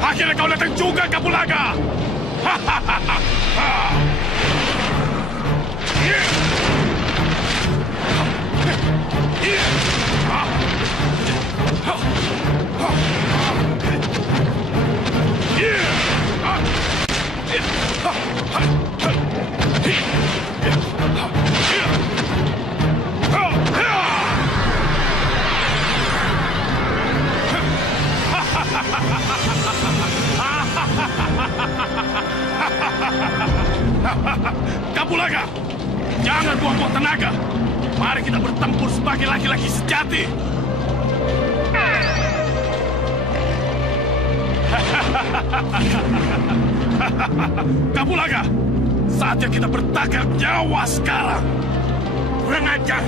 Akhirnya kau datang juga, Kapulaga. Kapulaga, jangan buang-buang tenaga. Mari kita bertempur sebagai laki-laki sejati. Kapulaga, saatnya kita bertakar nyawa sekarang. Kurang ajar.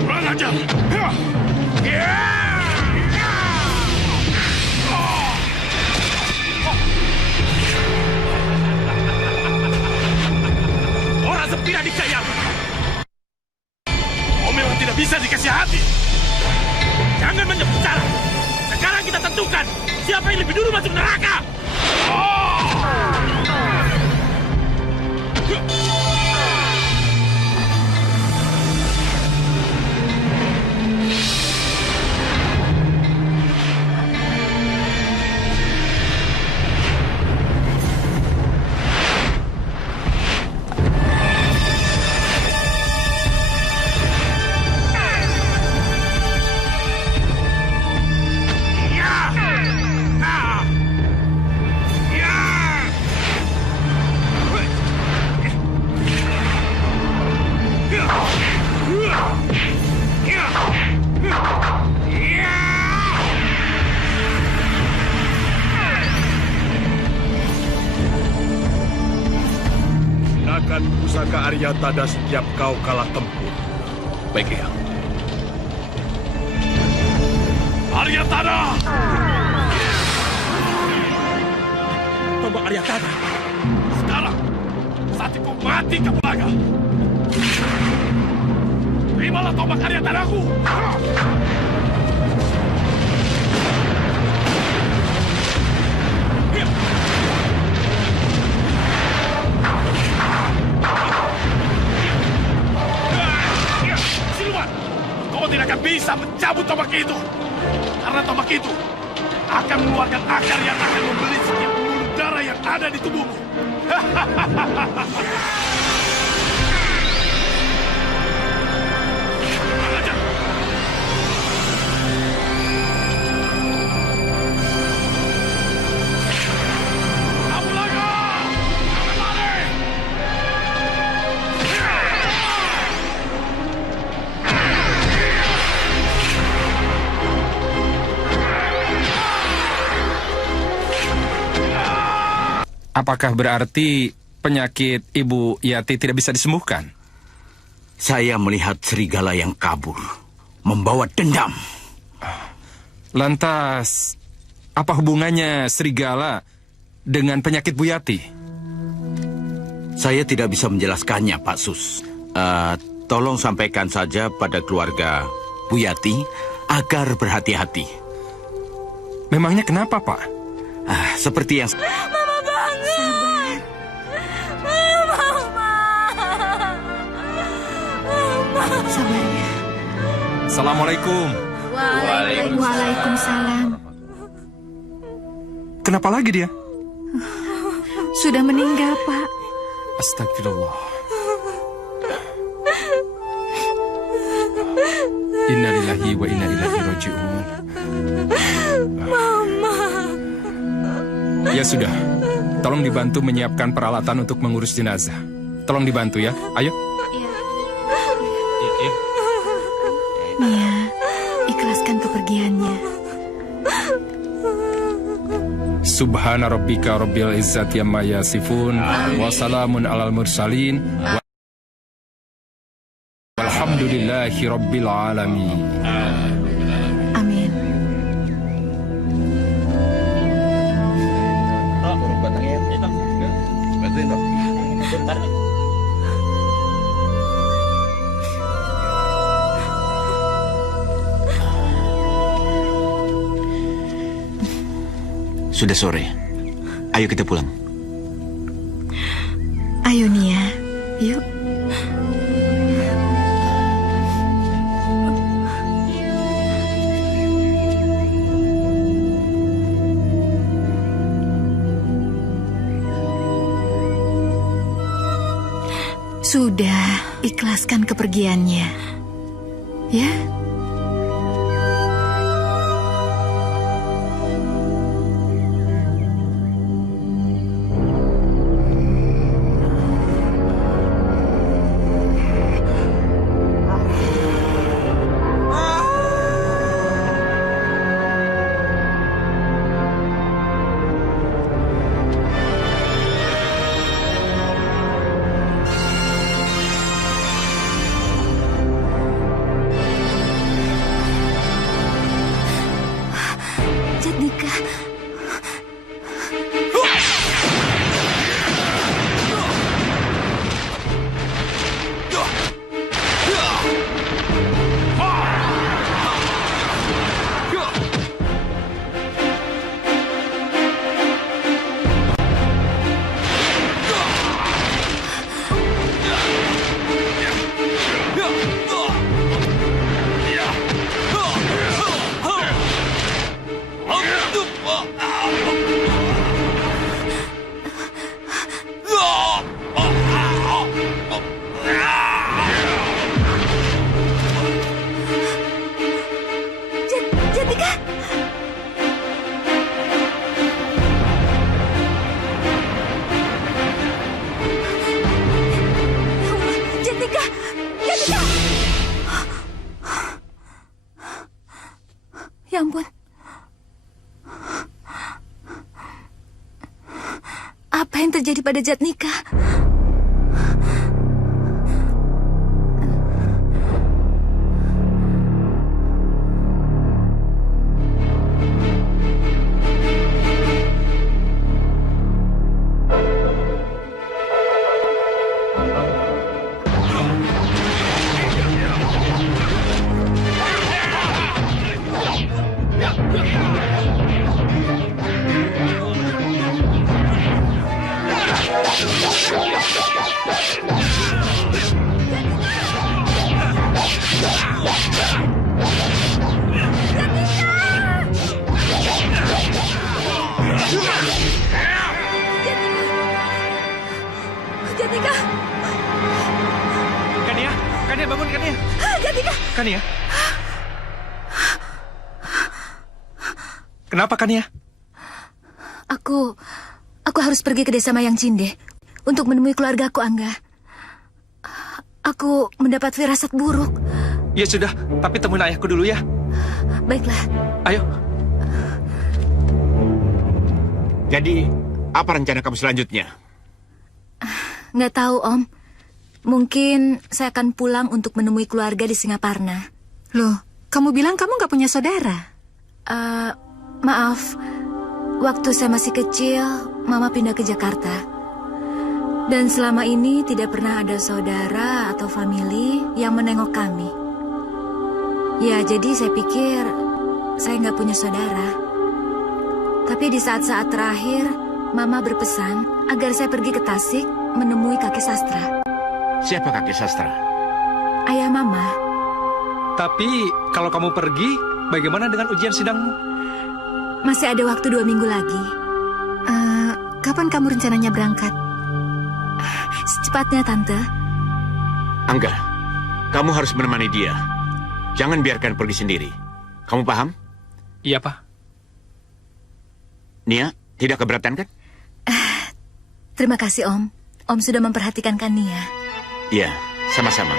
Kurang ajar. Orang sepi dikayang. Kau memang tidak bisa dikasih hati. Jangan banyak bicara. Sekarang kita tentukan siapa yang lebih dulu masuk neraka. Gunakan pusaka Arya Tada setiap kau kalah tempur. Baik, Eyang. Arya Tada! Tombak Arya Tada. Sekarang, saatnya kau mati, Kapulaga. Terimalah tombak Arya Tadaku. Siluman, kau tidak akan bisa mencabut tombak itu. Karena tombak itu akan mengeluarkan akar yang akan membeli setiap pembuluh darah yang ada di tubuhmu. Apakah berarti penyakit Ibu Yati tidak bisa disembuhkan? Saya melihat serigala yang kabur, membawa dendam. Lantas, apa hubungannya serigala dengan penyakit Bu Yati? Saya tidak bisa menjelaskannya, Pak Sus. Tolong sampaikan saja pada keluarga Bu Yati agar berhati-hati. Memangnya kenapa, Pak? Seperti yang... Sabar ya. Assalamualaikum. Waalaikumsalam. Kenapa lagi dia? Sudah meninggal, Pak. Astagfirullah. Innalillahi wa inna ilaihi raji'un. Mama. Ya sudah, tolong dibantu menyiapkan peralatan untuk mengurus jenazah. Tolong dibantu ya, ayo. Mia, ikhlaskan kepergiannya. Subhana rabbika rabbil izzati amma yasifun. Wa salamun alal mursalin. Walhamdulillahi rabbil alamin. Amin. Sudah sore. Ayo kita pulang. Ayo Nia, yuk. Sudah, ikhlaskan kepergiannya. Ya? Ya ampun. Apa yang terjadi pada Jatnika? Jatnika! Kania, Kania bangun Kania. Jatnika! Kania. Kenapa Kania? Aku harus pergi ke desa Mayang Cinde untuk menemui keluargaku, Angga. Aku mendapat firasat buruk. Ya sudah, tapi temuin ayahku dulu ya. Baiklah. Ayo. Jadi, apa rencana kamu selanjutnya? Nggak tahu, Om. Mungkin saya akan pulang untuk menemui keluarga di Singaparna. Loh, kamu bilang kamu nggak punya saudara? Maaf. Waktu saya masih kecil, Mama pindah ke Jakarta. Dan selama ini tidak pernah ada saudara atau famili yang menengok kami. Ya, jadi saya pikir saya nggak punya saudara. Tapi di saat-saat terakhir, Mama berpesan agar saya pergi ke Tasik menemui kakek sastra. Siapa kakek sastra? Ayah Mama. Tapi kalau kamu pergi, bagaimana dengan ujian sidangmu? Masih ada waktu 2 minggu lagi. Kapan kamu rencananya berangkat? Secepatnya, Tante. Angga, kamu harus menemani dia. Jangan biarkan pergi sendiri. Kamu paham? Iya, Pak. Nia, tidak keberatan kan? Terima kasih, Om. Om sudah memperhatikan Kania. Iya, sama-sama.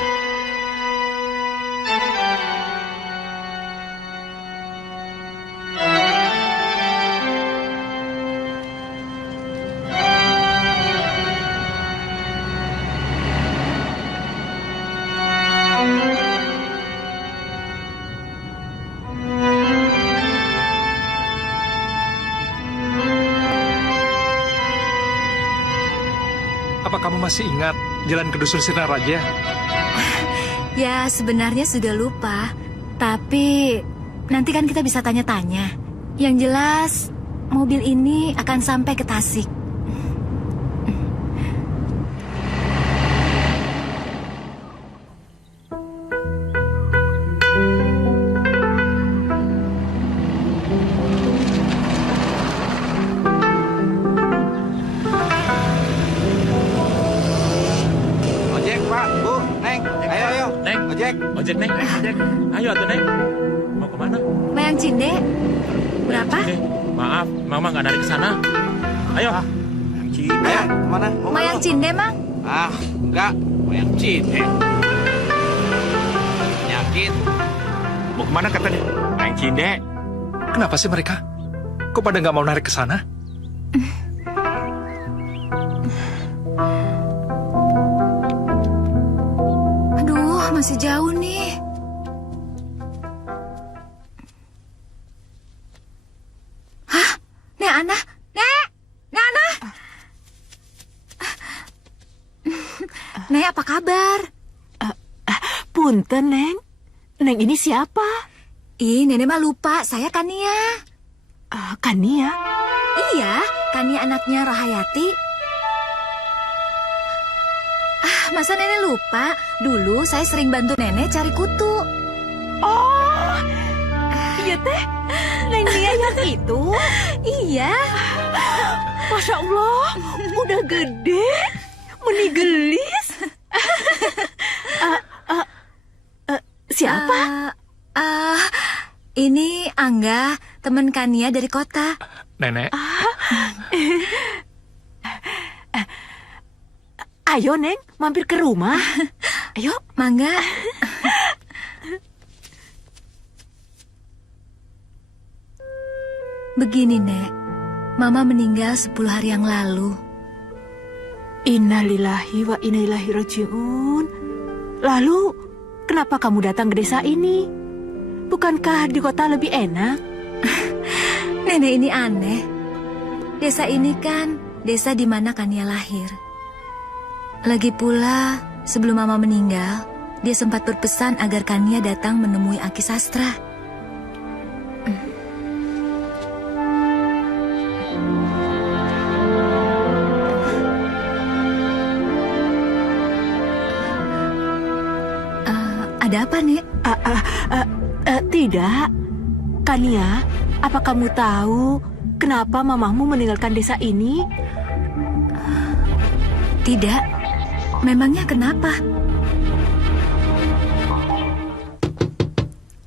kamu masih ingat jalan ke Dusun Sinaraja? Ya, sebenarnya sudah lupa. Tapi nanti kan kita bisa tanya-tanya. Yang jelas, mobil ini akan sampai ke Tasik. Ojek, Pak, Bu, Neng. Ayo. Neng, Ojek. ojek Neng, ojek. Ayo atuh Neng. Mau kemana? Mayang Cinde, berapa? Maaf, Mama nggak narik ke sana. Ayo. Ayo, kemana? Mayang Cinde, Mang. Enggak. Yang Cinde. Penyakit. Mau kemana katanya? Neng Cinde. Kenapa sih mereka? Kok pada nggak mau narik ke sana? Aduh, masih jauh nih. Hah? Nek Ana? Nek! Nek Ana! Nek, apa kabar? Punten, Neng. Neng ini siapa? Ih, Nenek mah lupa, saya Kania. Kania? Iya, Kania anaknya Rahayati. Masa Nenek lupa? Dulu saya sering bantu Nenek cari kutu. Oh, iya teh. Neng Nia yang itu? Iya. Masya Allah, udah gede, menigelis. Siapa? Ini Angga, teman Kania dari kota. Nenek, Ayo, Neng, mampir ke rumah. Ayo. Mangga. Begini, Nek. Mama meninggal 10 hari yang lalu. Innalillahi wa inna ilaihi raji'un. Lalu, kenapa kamu datang ke desa ini? Bukankah di kota lebih enak? Nenek ini aneh. Desa ini kan desa di mana Kania lahir. Lagi pula, sebelum Mama meninggal, dia sempat berpesan agar Kania datang menemui Aki Sastra. Ada apa, Nek? Tidak. Kania, apa kamu tahu kenapa mamamu meninggalkan desa ini? Tidak. Memangnya kenapa?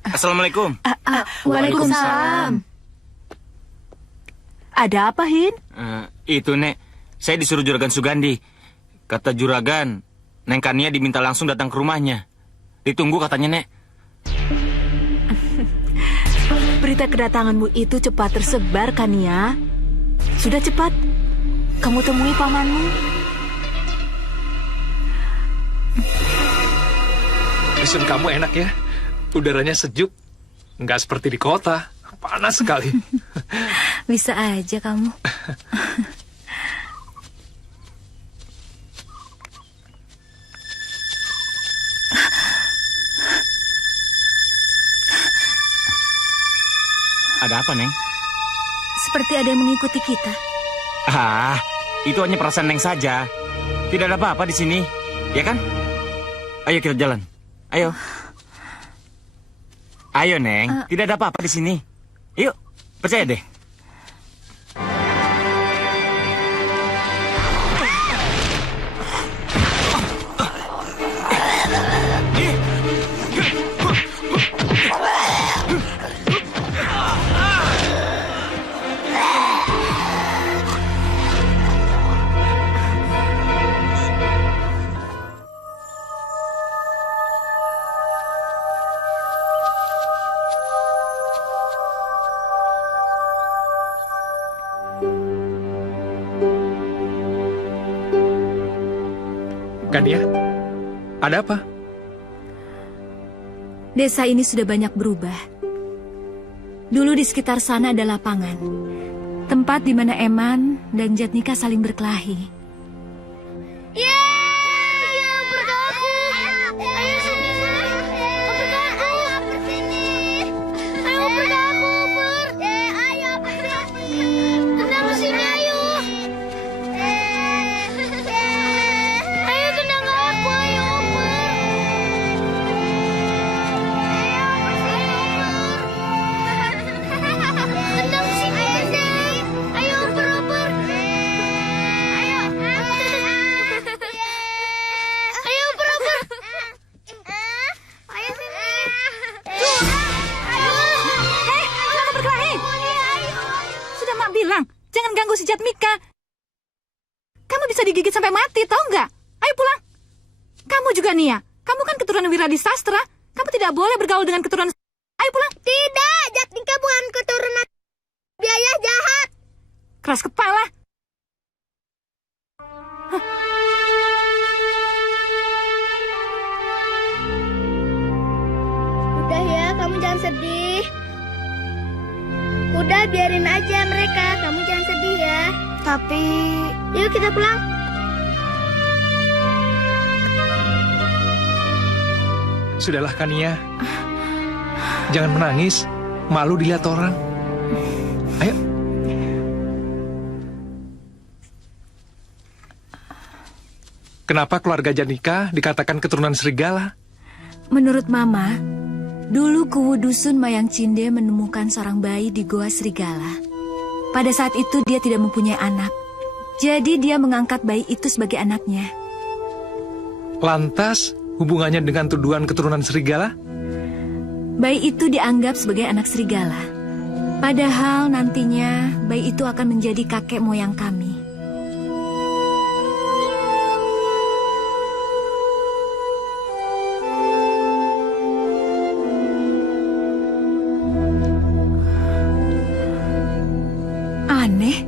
Assalamualaikum. Waalaikumsalam. Ada apa, Hin? Itu, Nek. Saya disuruh Juragan Sugandi. Kata Juragan, Neng Kania diminta langsung datang ke rumahnya. Ditunggu katanya, Nek. Berita kedatanganmu itu cepat tersebar, Kania. Sudah cepat. Kamu temui pamanmu. dusun kamu enak ya. Udaranya sejuk. Nggak seperti di kota. Panas sekali. Bisa aja kamu. Ada apa, Neng? Seperti ada yang mengikuti kita. Itu hanya perasaan Neng saja. Tidak ada apa-apa di sini, ya kan? Ayo kita jalan. Ayo. Ayo, Neng. Tidak ada apa-apa di sini. Yuk, percaya deh. Kania, ada apa? Desa ini sudah banyak berubah. Dulu di sekitar sana ada lapangan, tempat di mana Eman dan Jatnika saling berkelahi. digigit sampai mati, tahu nggak? Ayo pulang. Kamu juga, Nia. Kamu kan keturunan Wiradi Sastra. Kamu tidak boleh bergaul dengan keturunan... Ayo pulang. Tidak, Jatnika bukan keturunan biaya jahat. Keras kepala. Udah ya, kamu jangan sedih. Udah, biarin aja mereka. Kamu jangan sedih ya. Tapi... Yuk kita pulang. Sudahlah, Kania. Jangan menangis. Malu dilihat orang. Ayo. Kenapa keluarga Jatnika dikatakan keturunan serigala? Menurut Mama, dulu Kuwu Dusun Mayang Cinde menemukan seorang bayi di Goa Serigala. Pada saat itu dia tidak mempunyai anak. Jadi dia mengangkat bayi itu sebagai anaknya. Lantas, hubungannya dengan tuduhan keturunan serigala? Bayi itu dianggap sebagai anak serigala. Padahal nantinya bayi itu akan menjadi kakek moyang kami. Aneh.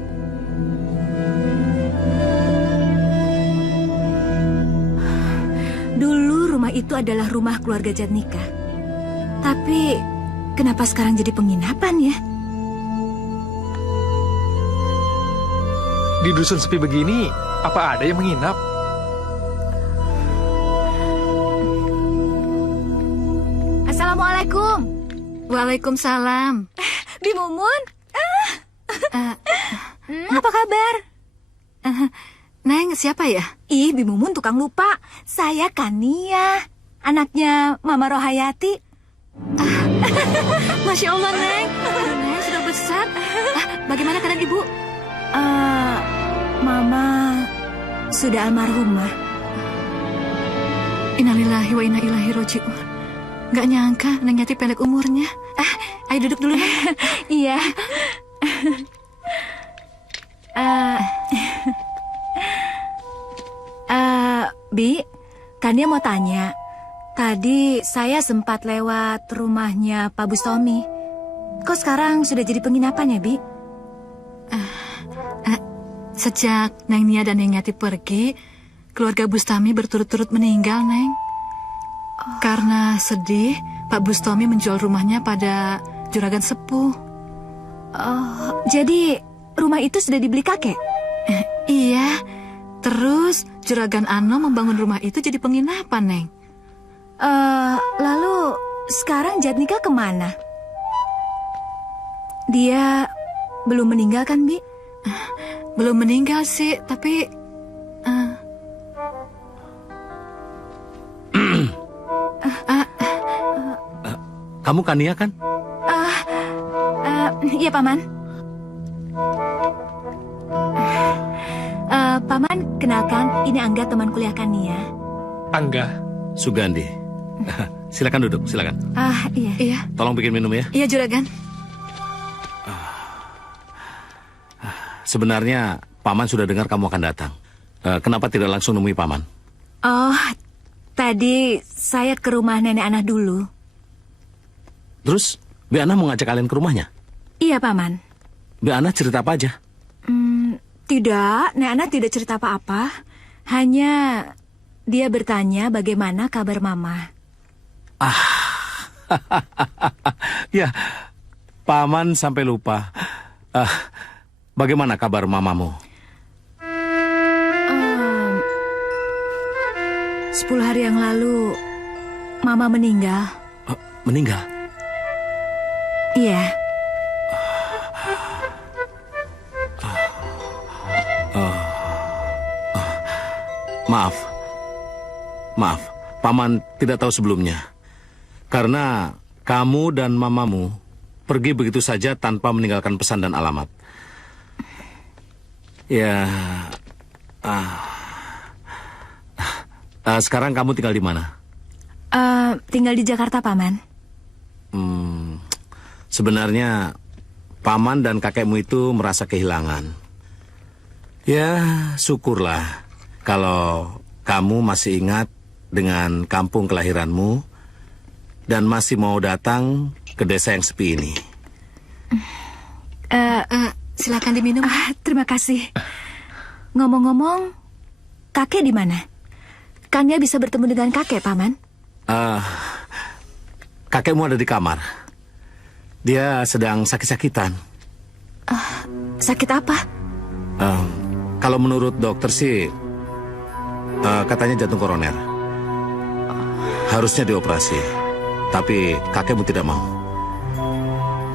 Dulu rumah itu adalah rumah keluarga Jatnika. Tapi kenapa sekarang jadi penginapan ya? Di dusun sepi begini, apa ada yang menginap? Assalamualaikum. Waalaikumsalam. Bi Mumun. Apa kabar? Neng, siapa ya? Ih, Bi Mumun tukang lupa. Saya Kania, anaknya Mama Rohayati. Masya Allah, Neng. Neng sudah besar. Bagaimana keadaan Ibu? Mama sudah almarhumah. Innalillahi wa inna ilaihi roji'un. Gak nyangka Neng Yati pendek umurnya. Ayo duduk dulu, Neng. Iya. Bi, Kania mau tanya. Tadi saya sempat lewat rumahnya Pak Bustomi. Kok sekarang sudah jadi penginapan ya, Bi? Sejak Neng Nia dan Neng Yati pergi, keluarga Bustami berturut-turut meninggal, Neng. Karena sedih, Pak Bustomi menjual rumahnya pada juragan sepuh. Oh, jadi rumah itu sudah dibeli kakek? Iya. Terus juragan Ano membangun rumah itu jadi penginapan, Neng. Lalu sekarang Jatnika kemana? Dia belum meninggal kan, Bi? Belum meninggal sih, tapi... Kamu Kania kan? Iya, Paman. Paman, kenalkan, ini Angga, teman kuliah Kania. Angga. Sugandi. Silakan duduk, silakan. Iya. Iya. Tolong bikin minum ya. Iya, juragan. Sebenarnya Paman sudah dengar kamu akan datang. Kenapa tidak langsung nemui Paman? Oh, tadi saya ke rumah nenek Ana dulu. Terus, Bi Ana mau ngajak kalian ke rumahnya? Iya, Paman. Bi Ana cerita apa aja? Tidak, Nek Ana tidak cerita apa-apa. Hanya dia bertanya bagaimana kabar Mama. Ya, Paman sampai lupa. Bagaimana kabar mamamu? 10 hari yang lalu, Mama meninggal. Meninggal? Iya. Maaf, Paman tidak tahu sebelumnya. Karena kamu dan mamamu pergi begitu saja tanpa meninggalkan pesan dan alamat. Ya, sekarang kamu tinggal di mana? Tinggal di Jakarta, Paman. Sebenarnya Paman dan kakekmu itu merasa kehilangan. Ya, syukurlah kalau kamu masih ingat dengan kampung kelahiranmu dan masih mau datang ke desa yang sepi ini. Silakan diminum. Terima kasih. Ngomong-ngomong, kakek di mana? Kania bisa bertemu dengan kakek, Paman? Kakekmu ada di kamar. Dia sedang sakit-sakitan. Sakit apa? Kalau menurut dokter sih, katanya jantung koroner. Harusnya dioperasi, tapi kakekmu tidak mau.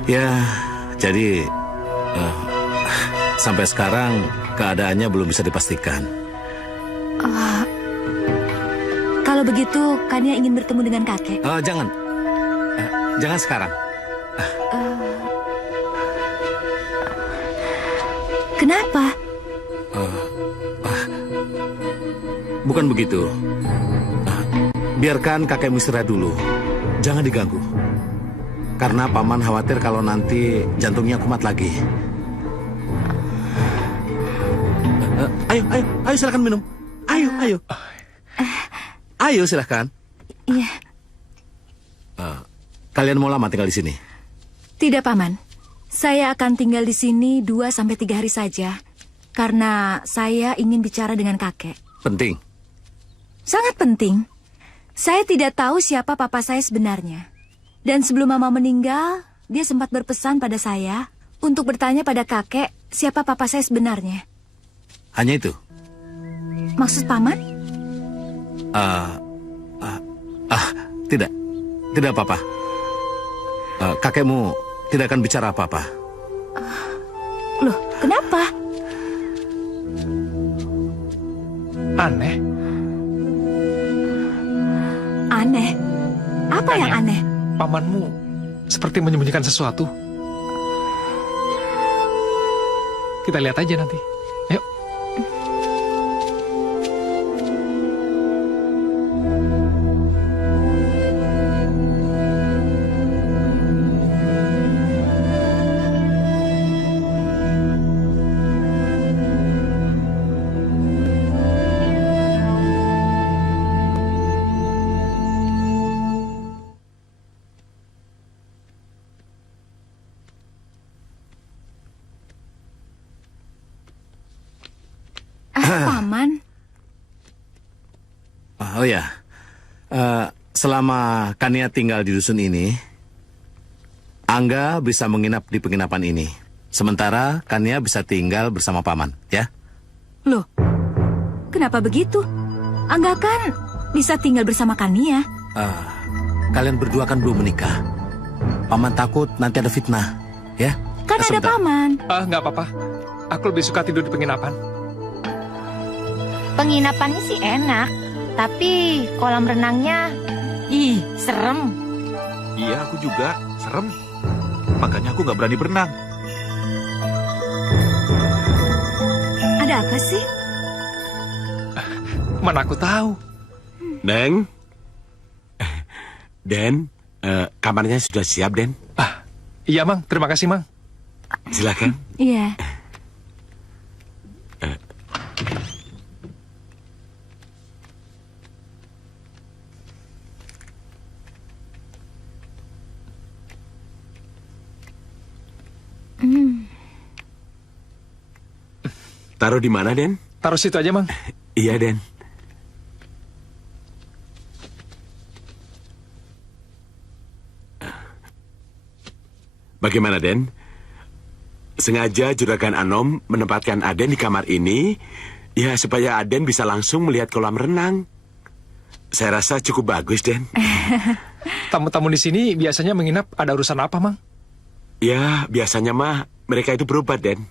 Ya, jadi sampai sekarang keadaannya belum bisa dipastikan. Kalau begitu, Kania ingin bertemu dengan kakek. Jangan sekarang. Kenapa? Bukan begitu. Biarkan kakekmu istirahat dulu. Jangan diganggu. Karena Paman khawatir kalau nanti jantungnya kumat lagi. Ayo silakan minum. Ayo. Ayo silakan. Iya. Kalian mau lama tinggal di sini? Tidak, Paman. Saya akan tinggal di sini 2-3 hari saja. Karena saya ingin bicara dengan kakek. Penting? Sangat penting. Saya tidak tahu siapa papa saya sebenarnya. Dan sebelum Mama meninggal, dia sempat berpesan pada saya untuk bertanya pada kakek siapa papa saya sebenarnya. Hanya itu? Maksud Paman? Tidak. Tidak apa-apa. Kakekmu tidak akan bicara apa-apa. Loh, kenapa? Aneh. Aneh? Apa yang aneh? Pamanmu seperti menyembunyikan sesuatu. Kita lihat aja nanti. Ayo. Paman? Oh ya, selama Kania tinggal di dusun ini, Angga bisa menginap di penginapan ini. Sementara Kania bisa tinggal bersama Paman, ya? Loh, kenapa begitu? Angga kan bisa tinggal bersama Kania. Kalian berdua kan belum menikah. Paman takut nanti ada fitnah, ya? Kan ada Paman. Nggak apa-apa. Aku lebih suka tidur di penginapan. Penginapannya sih enak, tapi kolam renangnya, serem. Iya, aku juga. Serem. Makanya aku nggak berani berenang. Ada apa sih? Mana aku tahu. Neng? Den, kamarnya sudah siap, Den? Iya, Mang. Terima kasih, Mang. Silakan. Iya. Taruh di mana, Den? Taruh situ aja, Mang. Iya, Den. Bagaimana, Den? Sengaja Juragan Anom menempatkan Aden di kamar ini, ya supaya Aden bisa langsung melihat kolam renang. Saya rasa cukup bagus, Den. Tamu-tamu di sini biasanya menginap ada urusan apa, Mang? Ya, biasanya mah mereka itu berobat, Den.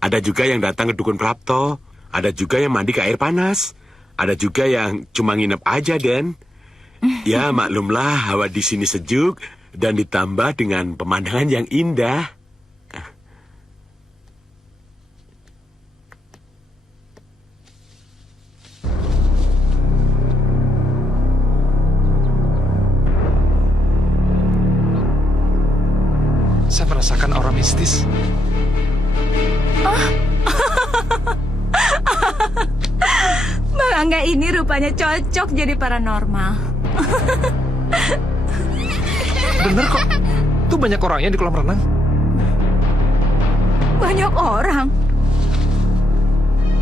Ada juga yang datang ke Dukun Prapto. Ada juga yang mandi ke air panas. Ada juga yang cuma nginep aja, Den. Ya, maklumlah hawa di sini sejuk dan ditambah dengan pemandangan yang indah. Saya merasakan aura mistis. Bang Angga ini rupanya cocok jadi paranormal. Bener kok. Tuh banyak orangnya di kolam renang. Banyak orang?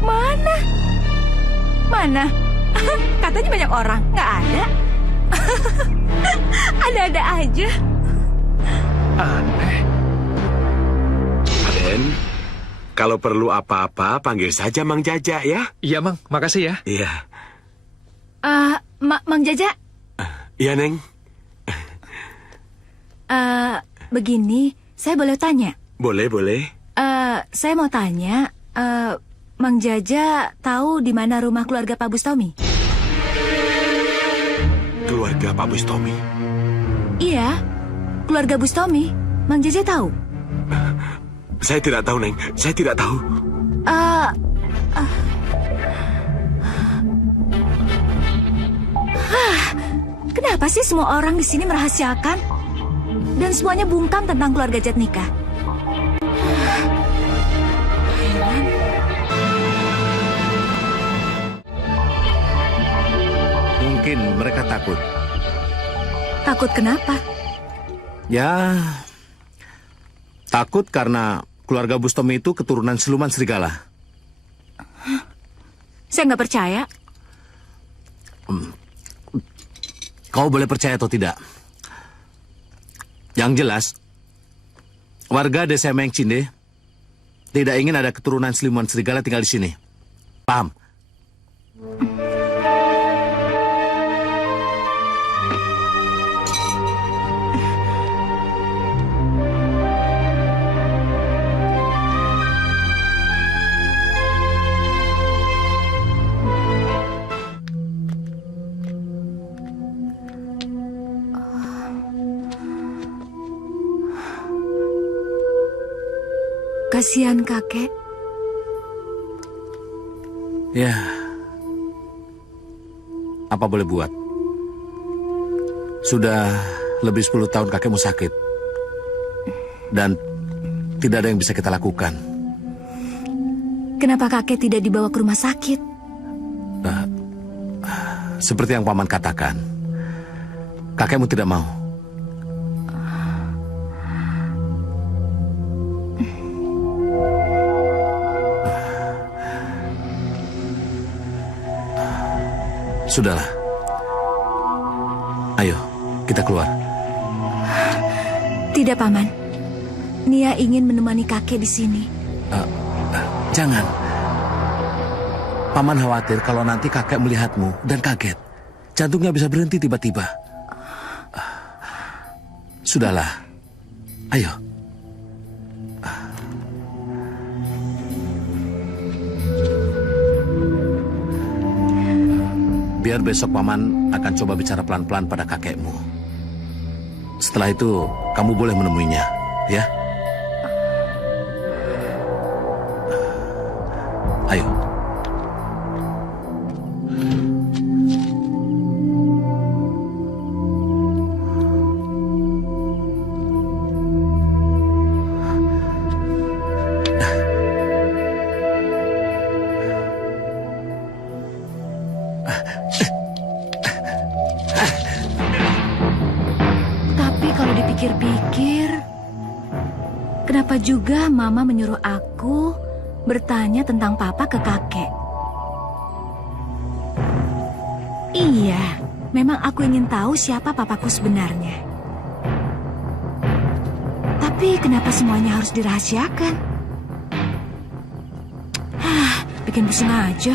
Mana? Mana? Katanya banyak orang. Nggak ada. Ada-ada aja. Aneh. Den, kalau perlu apa-apa panggil saja Mang Jaja ya. Iya, Mang. Makasih ya. Iya. Mang Jaja. Iya, Neng. Begini, saya boleh tanya? Boleh, boleh. Saya mau tanya, Mang Jaja tahu di mana rumah keluarga Pak Bustomi? Keluarga Pak Bustomi? Iya, keluarga Bustomi. Mang Jaja tahu? Saya tidak tahu, Neng. Saya tidak tahu. Kenapa sih semua orang di sini merahasiakan? Dan semuanya bungkam tentang keluarga Jatnika. Mungkin mereka takut. Takut kenapa? Ya, takut karena keluarga Bustomi itu keturunan siluman serigala. Saya nggak percaya. Kau boleh percaya atau tidak? Yang jelas, warga desa Meng Cinde tidak ingin ada keturunan siluman serigala tinggal di sini. Paham? Kasihan kakek. Ya, apa boleh buat? Sudah lebih 10 tahun kakekmu sakit. Dan tidak ada yang bisa kita lakukan. Kenapa kakek tidak dibawa ke rumah sakit? Seperti yang Paman katakan, kakekmu tidak mau. Sudahlah. Ayo, kita keluar. Tidak, Paman. Nia ingin menemani kakek di sini. Jangan. Paman khawatir kalau nanti kakek melihatmu dan kaget. Jantungnya bisa berhenti tiba-tiba. Sudahlah. Ayo. Biar besok Paman akan coba bicara pelan-pelan pada kakekmu. Setelah itu, kamu boleh menemuinya, ya? Ayo. Kenapa juga Mama menyuruh aku bertanya tentang Papa ke kakek? Iya, memang aku ingin tahu siapa papaku sebenarnya. Tapi kenapa semuanya harus dirahasiakan? Bikin pusing aja.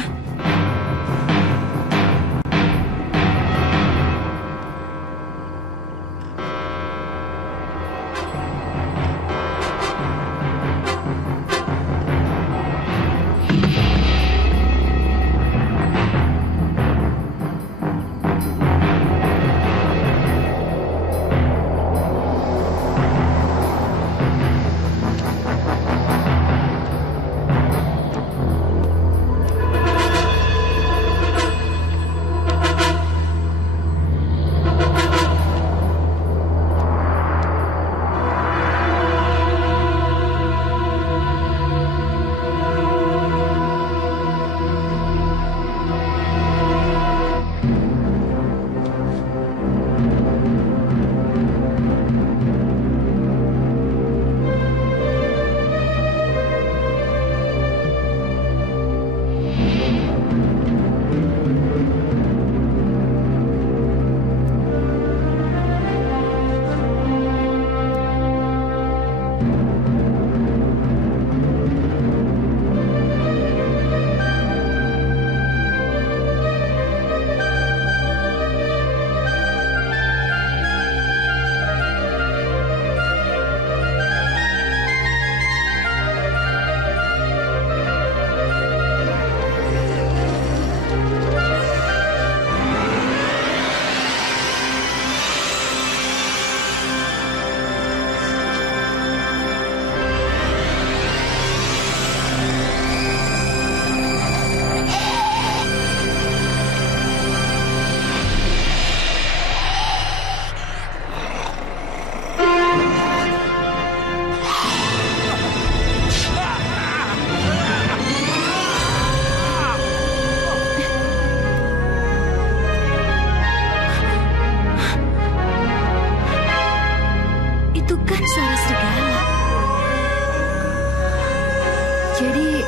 Jadi,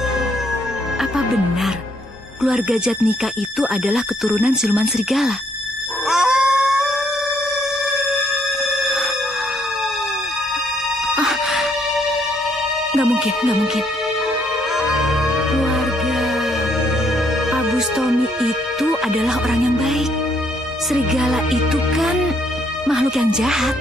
apa benar keluarga Jatnika itu adalah keturunan siluman serigala? Nggak mungkin, nggak mungkin. Keluarga Pak Bustomi itu adalah orang yang baik. Serigala itu kan makhluk yang jahat.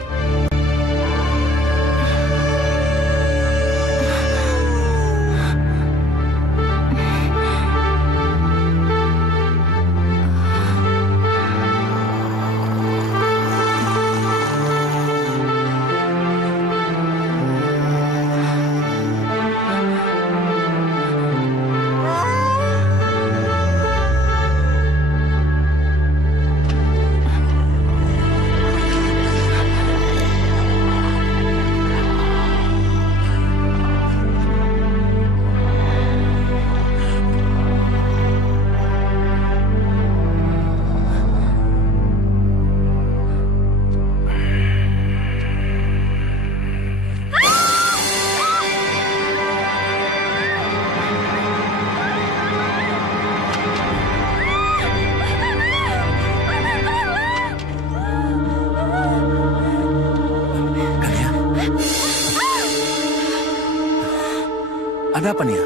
Ada apa, Nia?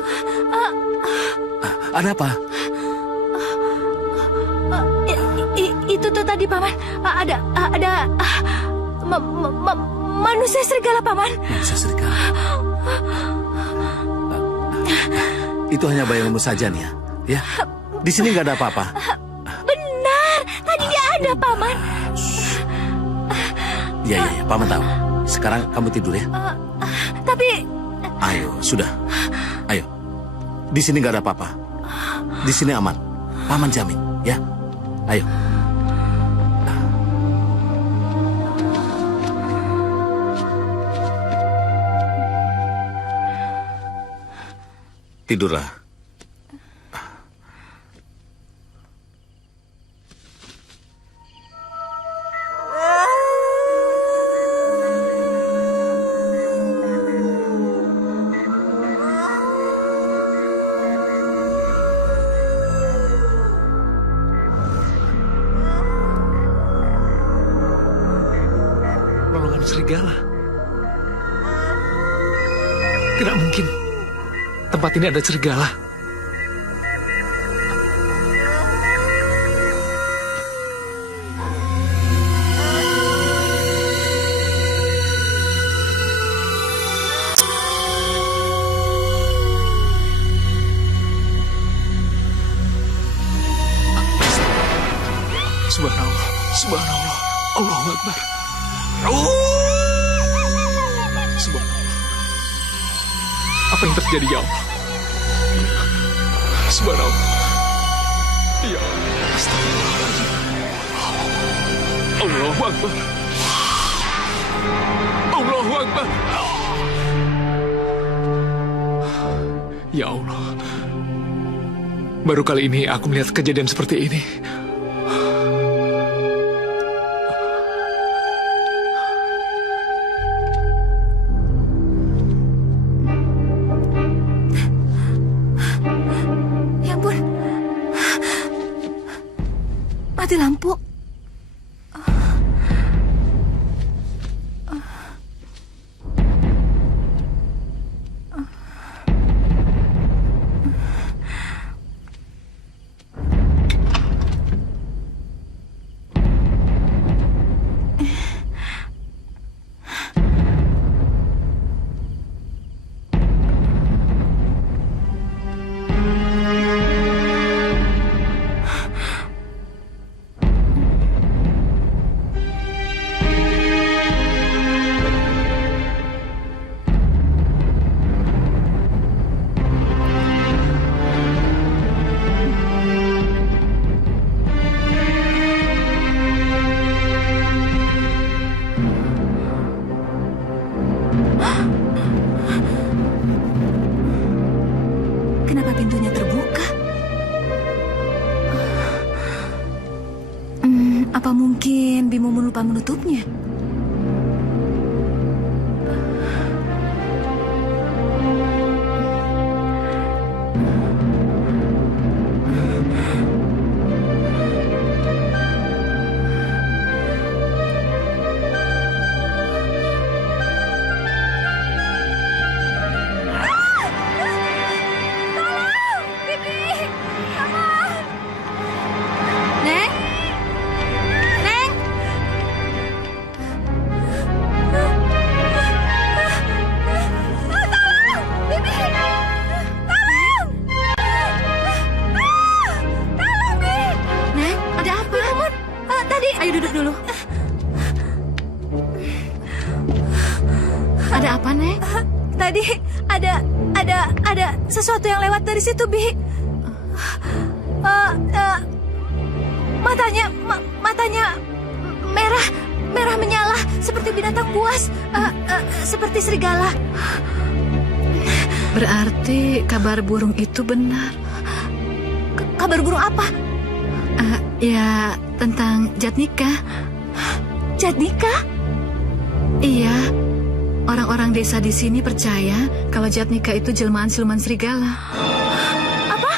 Ada apa? Itu tuh tadi, Paman. Ada manusia serigala, Paman. Manusia serigala? Itu hanya bayanganmu saja, Nia. Ya, di sini nggak ada apa-apa. Benar, tadi dia ada, Paman. Iya, Paman tahu. Sekarang kamu tidur ya. Tapi... Ayo, sudah. Ayo. Di sini nggak ada apa-apa. Di sini aman. Paman jamin, ya. Ayo. Tidurlah. Serigala. Tidak mungkin. Tempat ini ada serigala. Subhanallah. Subhanallah. Allahu Akbar. Subhanallah. Apa yang terjadi, ya Allah? Subhanallah. Ya Allah. Astagfirullahaladzim. Allahu Akbar. Allahu Akbar. Ya Allah. Baru kali ini aku melihat kejadian seperti ini. Mati lampu. Kenapa pintunya terbuka? Apa mungkin Bimo lupa menutupnya? Ada apa, Neng? Tadi ada sesuatu yang lewat dari situ, Bi. Matanya merah menyala seperti binatang buas, seperti serigala. Berarti kabar burung itu benar. Kabar burung apa? Ya, tentang Jatnika. Jatnika? Iya. Orang-orang desa di sini percaya kalau Jatnika itu jelmaan siluman serigala. Apa?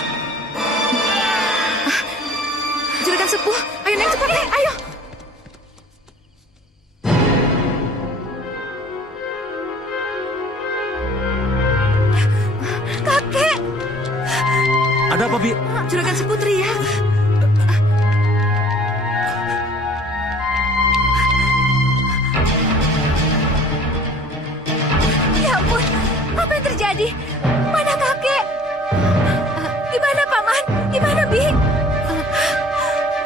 Juragan Sepuh, ayo Neng cepat Neng, ayo. Kakek! Ada apa, Bi? Juragan Sepuh teriak. Ya ampun, apa yang terjadi? Mana kakek? Gimana Paman? Gimana Bi?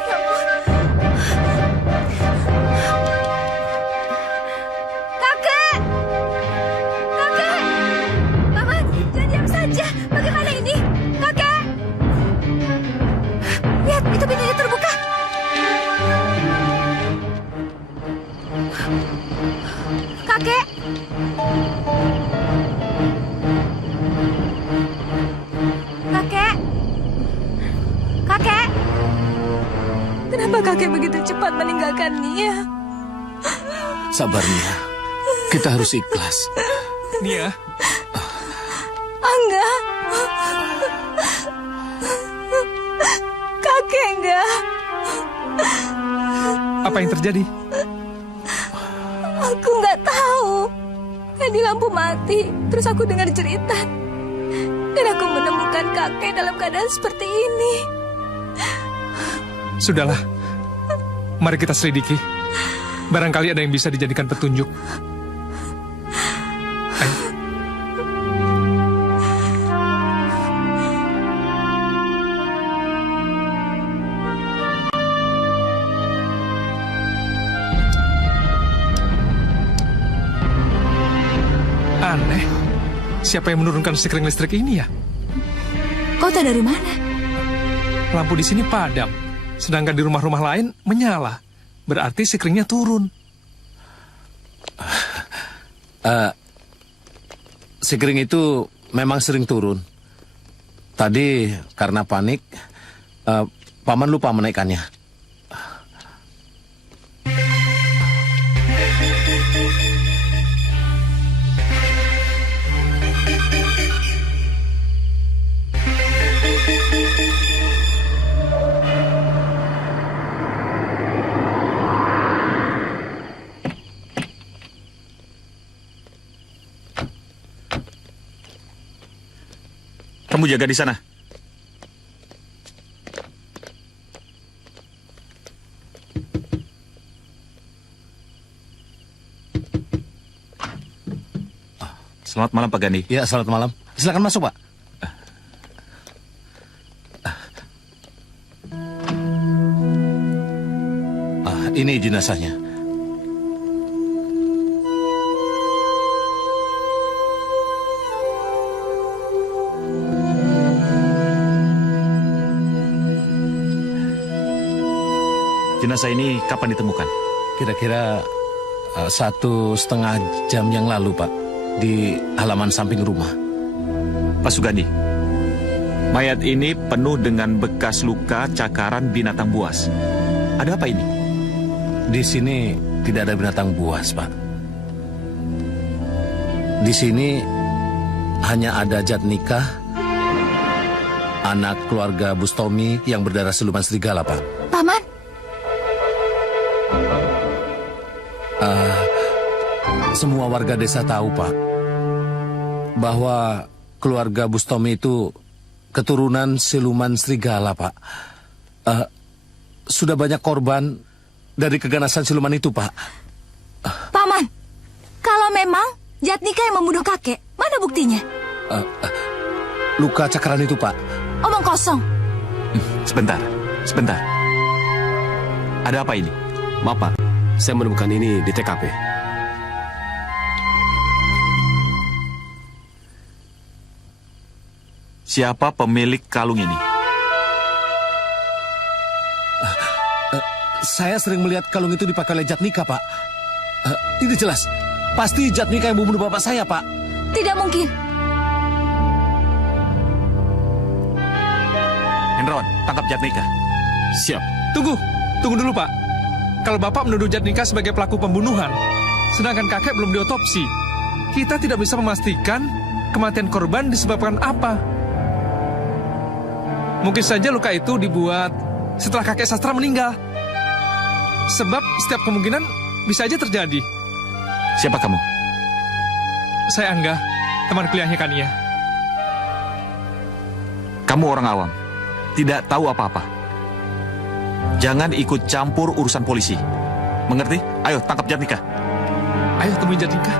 Ya ampun. Kakek! Kakek! Paman, jangan diam saja. Bagaimana ini? Kakek! Lihat, itu pintunya terbuka. Kakek! Kakek! Kakek! Kenapa kakek begitu cepat meninggalkan Nia? Sabar, Nia. Kita harus ikhlas. Nia. Enggak. Kakek enggak. Apa yang terjadi? Aku nggak tahu. Tadi lampu mati, terus aku dengar jeritan. Dan aku menemukan kakek dalam keadaan seperti ini. Sudahlah. Mari kita selidiki. Barangkali ada yang bisa dijadikan petunjuk. Ayo. Aneh. Siapa yang menurunkan sekring listrik ini ya? Kau tahu dari mana? Lampu di sini padam, sedangkan di rumah-rumah lain menyala. Berarti sekringnya turun. Sekring itu memang sering turun. Tadi karena panik, Paman lupa menaikkannya. Kamu jaga di sana. Selamat malam, Pak Gandhi. Ya, selamat malam. Silakan masuk, Pak. Ini jenazahnya. Jenazah ini kapan ditemukan? Kira-kira 1,5 jam yang lalu, Pak. Di halaman samping rumah. Pak Sugandi, mayat ini penuh dengan bekas luka cakaran binatang buas. Ada apa ini? Di sini tidak ada binatang buas, Pak. Di sini hanya ada Jatnika, anak keluarga Bustomi yang berdarah siluman serigala, Pak. Paman? Semua warga desa tahu, Pak, bahwa keluarga Bustomi itu keturunan siluman serigala, Pak. Sudah banyak korban dari keganasan siluman itu, Pak. Paman, kalau memang Jatnika yang membunuh kakek, mana buktinya? Luka cakaran itu, Pak. Omong kosong. Sebentar. Ada apa ini? Maaf, Pak. Saya menemukan ini di TKP. siapa pemilik kalung ini? Saya sering melihat kalung itu dipakai oleh Jatnika, Pak. Ini jelas. Pasti Jatnika yang membunuh bapak saya, Pak. Tidak mungkin. Henron, tangkap Jatnika. Siap. Tunggu dulu, Pak. Kalau Bapak menuduh Jatnika sebagai pelaku pembunuhan, sedangkan kakek belum diotopsi, kita tidak bisa memastikan kematian korban disebabkan apa. Mungkin saja luka itu dibuat setelah kakek Sastra meninggal. Sebab setiap kemungkinan bisa aja terjadi. Siapa kamu? Saya Angga, teman kuliahnya Kania. Kamu orang awam, tidak tahu apa-apa. Jangan ikut campur urusan polisi. Mengerti? Ayo, tangkap Jatnika. Ayo temuin Jatnika.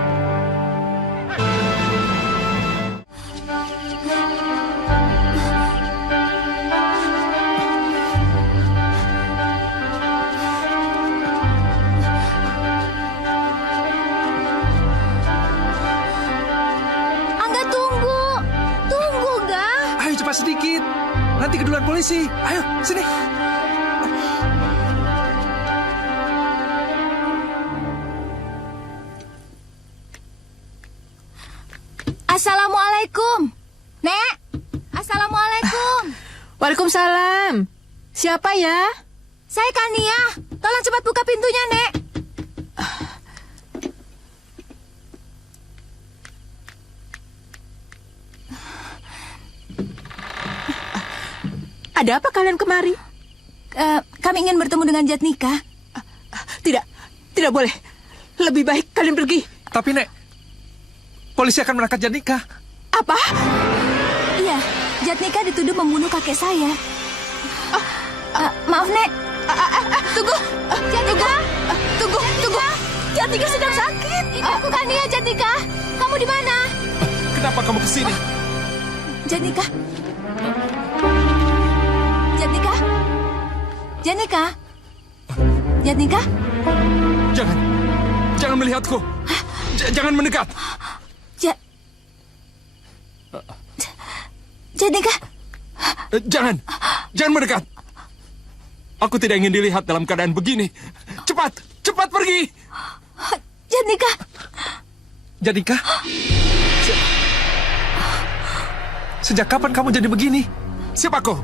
Angga, tunggu. Tunggu, Ga. Ayo cepat sedikit. Nanti keduluan polisi. Ayo, sini. Assalamualaikum. Nek. Assalamualaikum. Waalaikumsalam. Siapa ya? Saya Kania. Tolong cepat buka pintunya, Nek. Ada apa kalian kemari? Kami ingin bertemu dengan Jatnika. Tidak boleh. Lebih baik kalian pergi. Tapi, Nek, polisi akan menangkap Jatnika. Apa? Iya, Jatnika dituduh membunuh kakek saya. Maaf, Nek. Tunggu. Jatnika. Tunggu. Jatnika sedang sakit. Ini aku Kania, Jatnika. Kamu di mana? Kenapa kamu kesini? Jatnika. Jangan melihatku. Jangan mendekat. Jatnika. Jangan mendekat. Aku tidak ingin dilihat dalam keadaan begini. Cepat pergi. Jatnika? Sejak kapan kamu jadi begini? Siapa kau?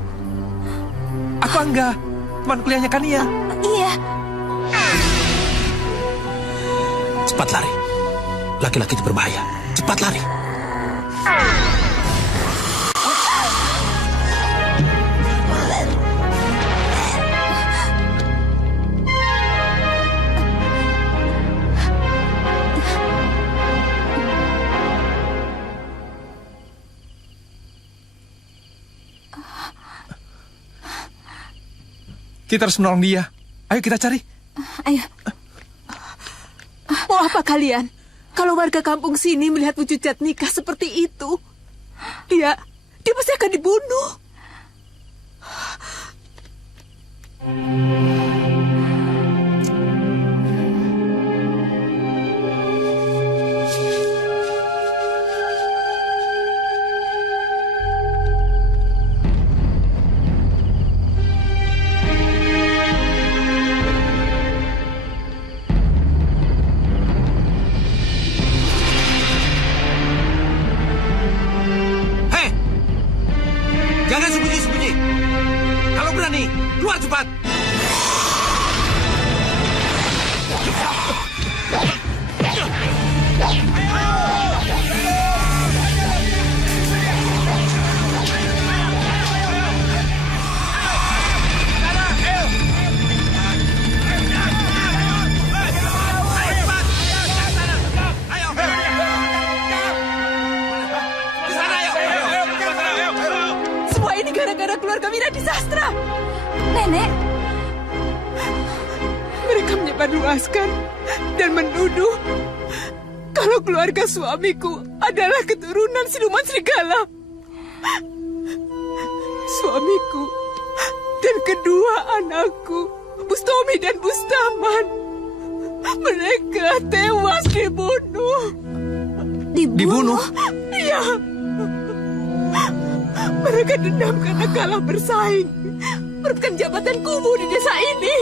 Aku Angga, teman kuliahnya Kania. Iya. Cepat lari. Laki-laki itu berbahaya. Cepat lari. Kita harus menolong dia. Ayo kita cari. Ayo. Mau apa kalian? Kalau warga kampung sini melihat wujud Jatnika seperti itu, dia pasti akan dibunuh. Jangan sembunyi-sembunyi. Kalau berani, keluar cepat. Keluarga Winadi Sastra. Nenek. Mereka menyebarluaskan dan menuduh kalau keluarga suamiku adalah keturunan siluman serigala. Suamiku dan kedua anakku, Bustomi dan Bustaman, mereka tewas dibunuh. Dibunuh? Iya. Mereka dendam karena kalah bersaing, merebutkan jabatan kumuh di desa ini.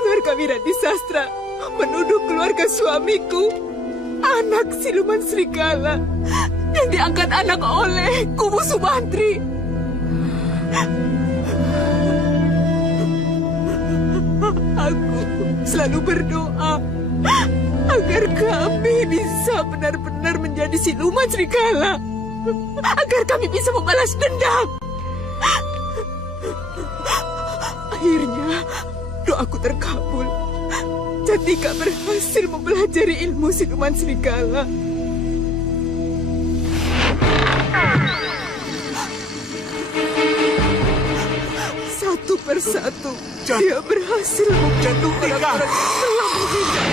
Keluarga Wiradi Sastra menuduh keluarga suamiku anak siluman serigala yang diangkat anak oleh Kumu Sumantri. Aku selalu berdoa agar kami bisa benar-benar menjadi siluman serigala, agar kami bisa membalas dendam. Akhirnya doaku terkabul. Jatika berhasil mempelajari ilmu siluman serigala. Satu persatu dia berhasil membunuh orang-orang yang telah menghindari.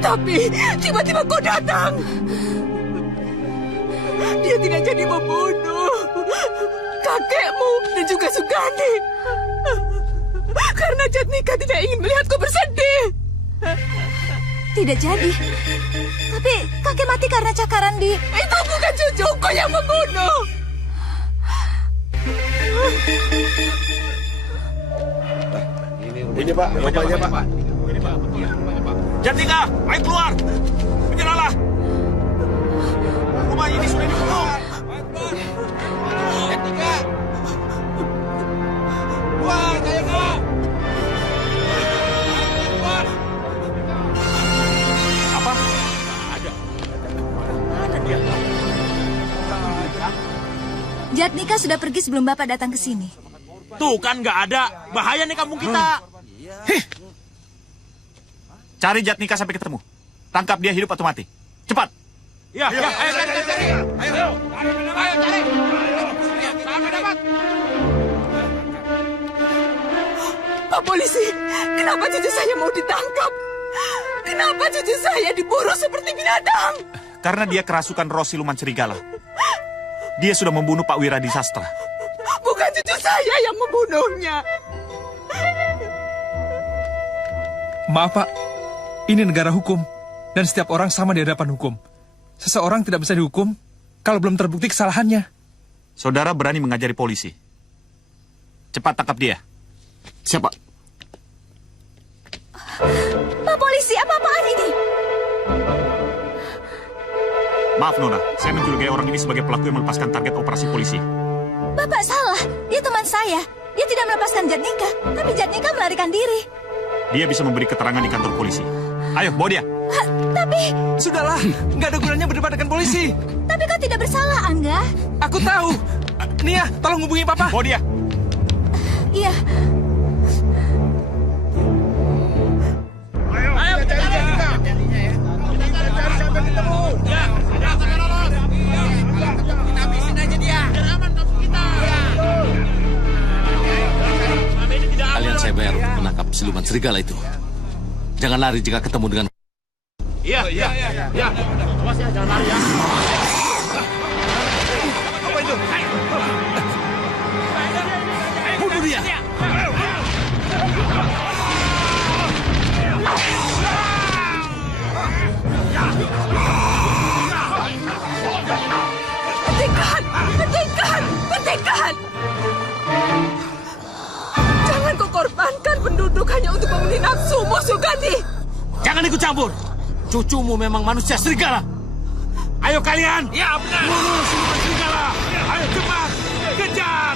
Tapi tiba-tiba kau datang. Dia tidak jadi membunuh kakekmu dan juga Sugandi. Karena Jatnika tidak ingin melihatku bersedih. Tidak jadi. Tapi kakek mati karena cakaran di... Itu bukan cucuku yang membunuh. Ini Pak, bapaknya Pak. Ini Pak. Jatnika, ayo keluar. Menyerahlah. Rumah ini sudah dibunuh. Jatnika. Keluar, Jatnika. Keluar. Apa? Ada. Mana dia? Jatnika sudah pergi sebelum Bapak datang ke sini. Tuh kan nggak ada. Bahaya nih kampung kita. Cari Jatnika sampai ketemu. Tangkap dia hidup atau mati. Cepat. Ya, ya. Ayo cari. Ayo cari. Sampai dapat. Pak polisi, kenapa cucu saya mau ditangkap? Kenapa cucu saya diburu seperti binatang? Karena dia kerasukan roh siluman serigala. Dia sudah membunuh Pak Wiradi Sastra. Bukan cucu saya yang membunuhnya. Maaf, Pak. Ini negara hukum, dan setiap orang sama di hadapan hukum. Seseorang tidak bisa dihukum kalau belum terbukti kesalahannya. Saudara berani mengajari polisi. Cepat tangkap dia. Siapa? Pak polisi, apa-apaan ini? Maaf, Nona. Saya mencurigai orang ini sebagai pelaku yang melepaskan target operasi polisi. Bapak salah. Dia teman saya. Dia tidak melepaskan Jatnika, tapi Jatnika melarikan diri. Dia bisa memberi keterangan di kantor polisi. Ayo, bawa dia. Tapi... Sudahlah, nggak ada gunanya berdebat dengan polisi. Tapi kau tidak bersalah, Angga. Aku tahu. Nia, tolong hubungi Papa. Bawa dia. Iya. Ayo, kita cari Jatnika. Kita cari sampai ketemu. Ya, sampai lolos. Kita habisin aja dia. Biar aman kampung kita. Kalian saya bayar untuk menangkap siluman serigala itu. Jangan lari jika ketemu dengan... Iya. Awas ya, jangan lari ya. Apa itu? Bunuh dia. Hentikan! Jangan kau korbankan penduduk hanya untuk memenuhi nafsumu, Sugandi. Jangan ikut campur. Cucumu memang manusia serigala. Ayo kalian. Ya, benar. Bunuh siluman serigala. Ayo cepat. Kejar.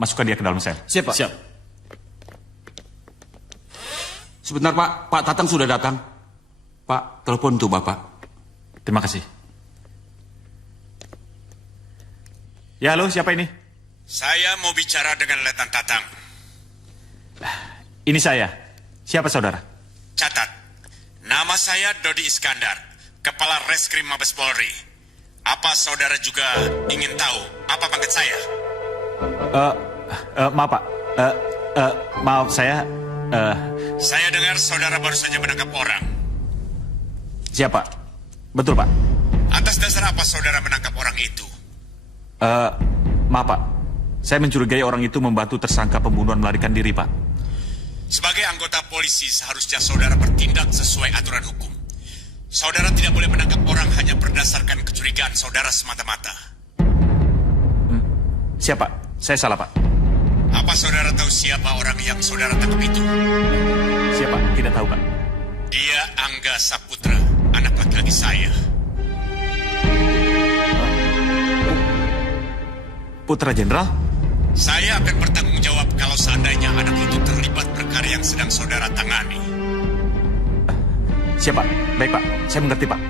Masukkan dia ke dalam sel. Siap, Pak. Siap. Sebentar, Pak. Pak Tatang sudah datang. Pak, telepon tuh Bapak. Terima kasih. Ya, halo, siapa ini? Saya mau bicara dengan Letnan Tatang. Ini saya. Siapa saudara? Catat, nama saya Dodi Iskandar, Kepala Reskrim Mabes Polri. Apa saudara juga ingin tahu apa pangkat saya? Maaf Pak. Maaf saya. Saya dengar saudara baru saja menangkap orang. Siapa? Betul Pak. Atas dasar apa saudara menangkap orang itu? Maaf Pak. Saya mencurigai orang itu membantu tersangka pembunuhan melarikan diri Pak. Sebagai anggota polisi seharusnya saudara bertindak sesuai aturan hukum. Saudara tidak boleh menangkap orang hanya berdasarkan kecurigaan saudara semata-mata. Siapa? Saya salah Pak. Apa saudara tahu siapa orang yang saudara tangkap itu? Siapa? Tidak tahu Pak. Dia Angga Saputra, anak laki-laki saya. Putra Jenderal? Saya akan bertanggung jawab kalau seandainya anak itu terlibat perkara yang sedang saudara tangani. Siapa? Baik Pak, saya mengerti Pak.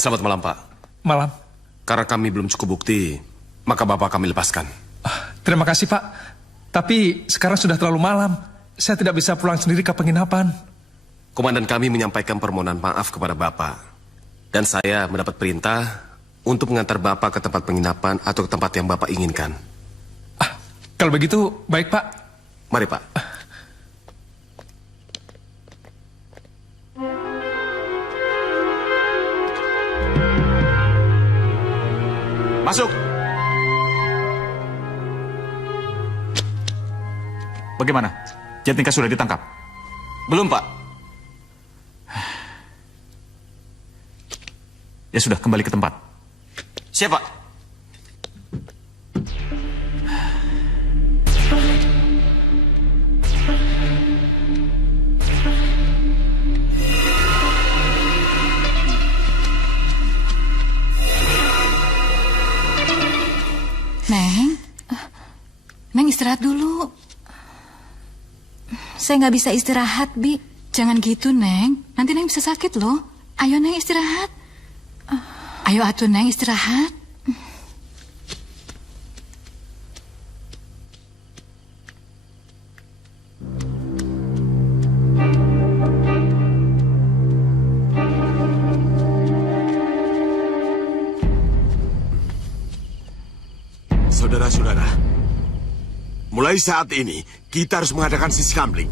Selamat malam, Pak. Malam. Karena kami belum cukup bukti, maka Bapak kami lepaskan. Terima kasih, Pak. Tapi sekarang sudah terlalu malam. Saya tidak bisa pulang sendiri ke penginapan. Komandan kami menyampaikan permohonan maaf kepada Bapak. Dan saya mendapat perintah untuk mengantar Bapak ke tempat penginapan atau ke tempat yang Bapak inginkan. Kalau begitu, baik, Pak. Mari, Pak. Masuk. Bagaimana? Jatnika sudah ditangkap? Belum, Pak. Ya sudah, kembali ke tempat. Siap, Pak. Neng istirahat dulu. Saya nggak bisa istirahat, Bi. Jangan gitu, Neng. Nanti Neng bisa sakit loh. Ayo, Neng istirahat. Ayo atuh, Neng istirahat. Saudara-saudara, mulai saat ini kita harus mengadakan sisi kamling.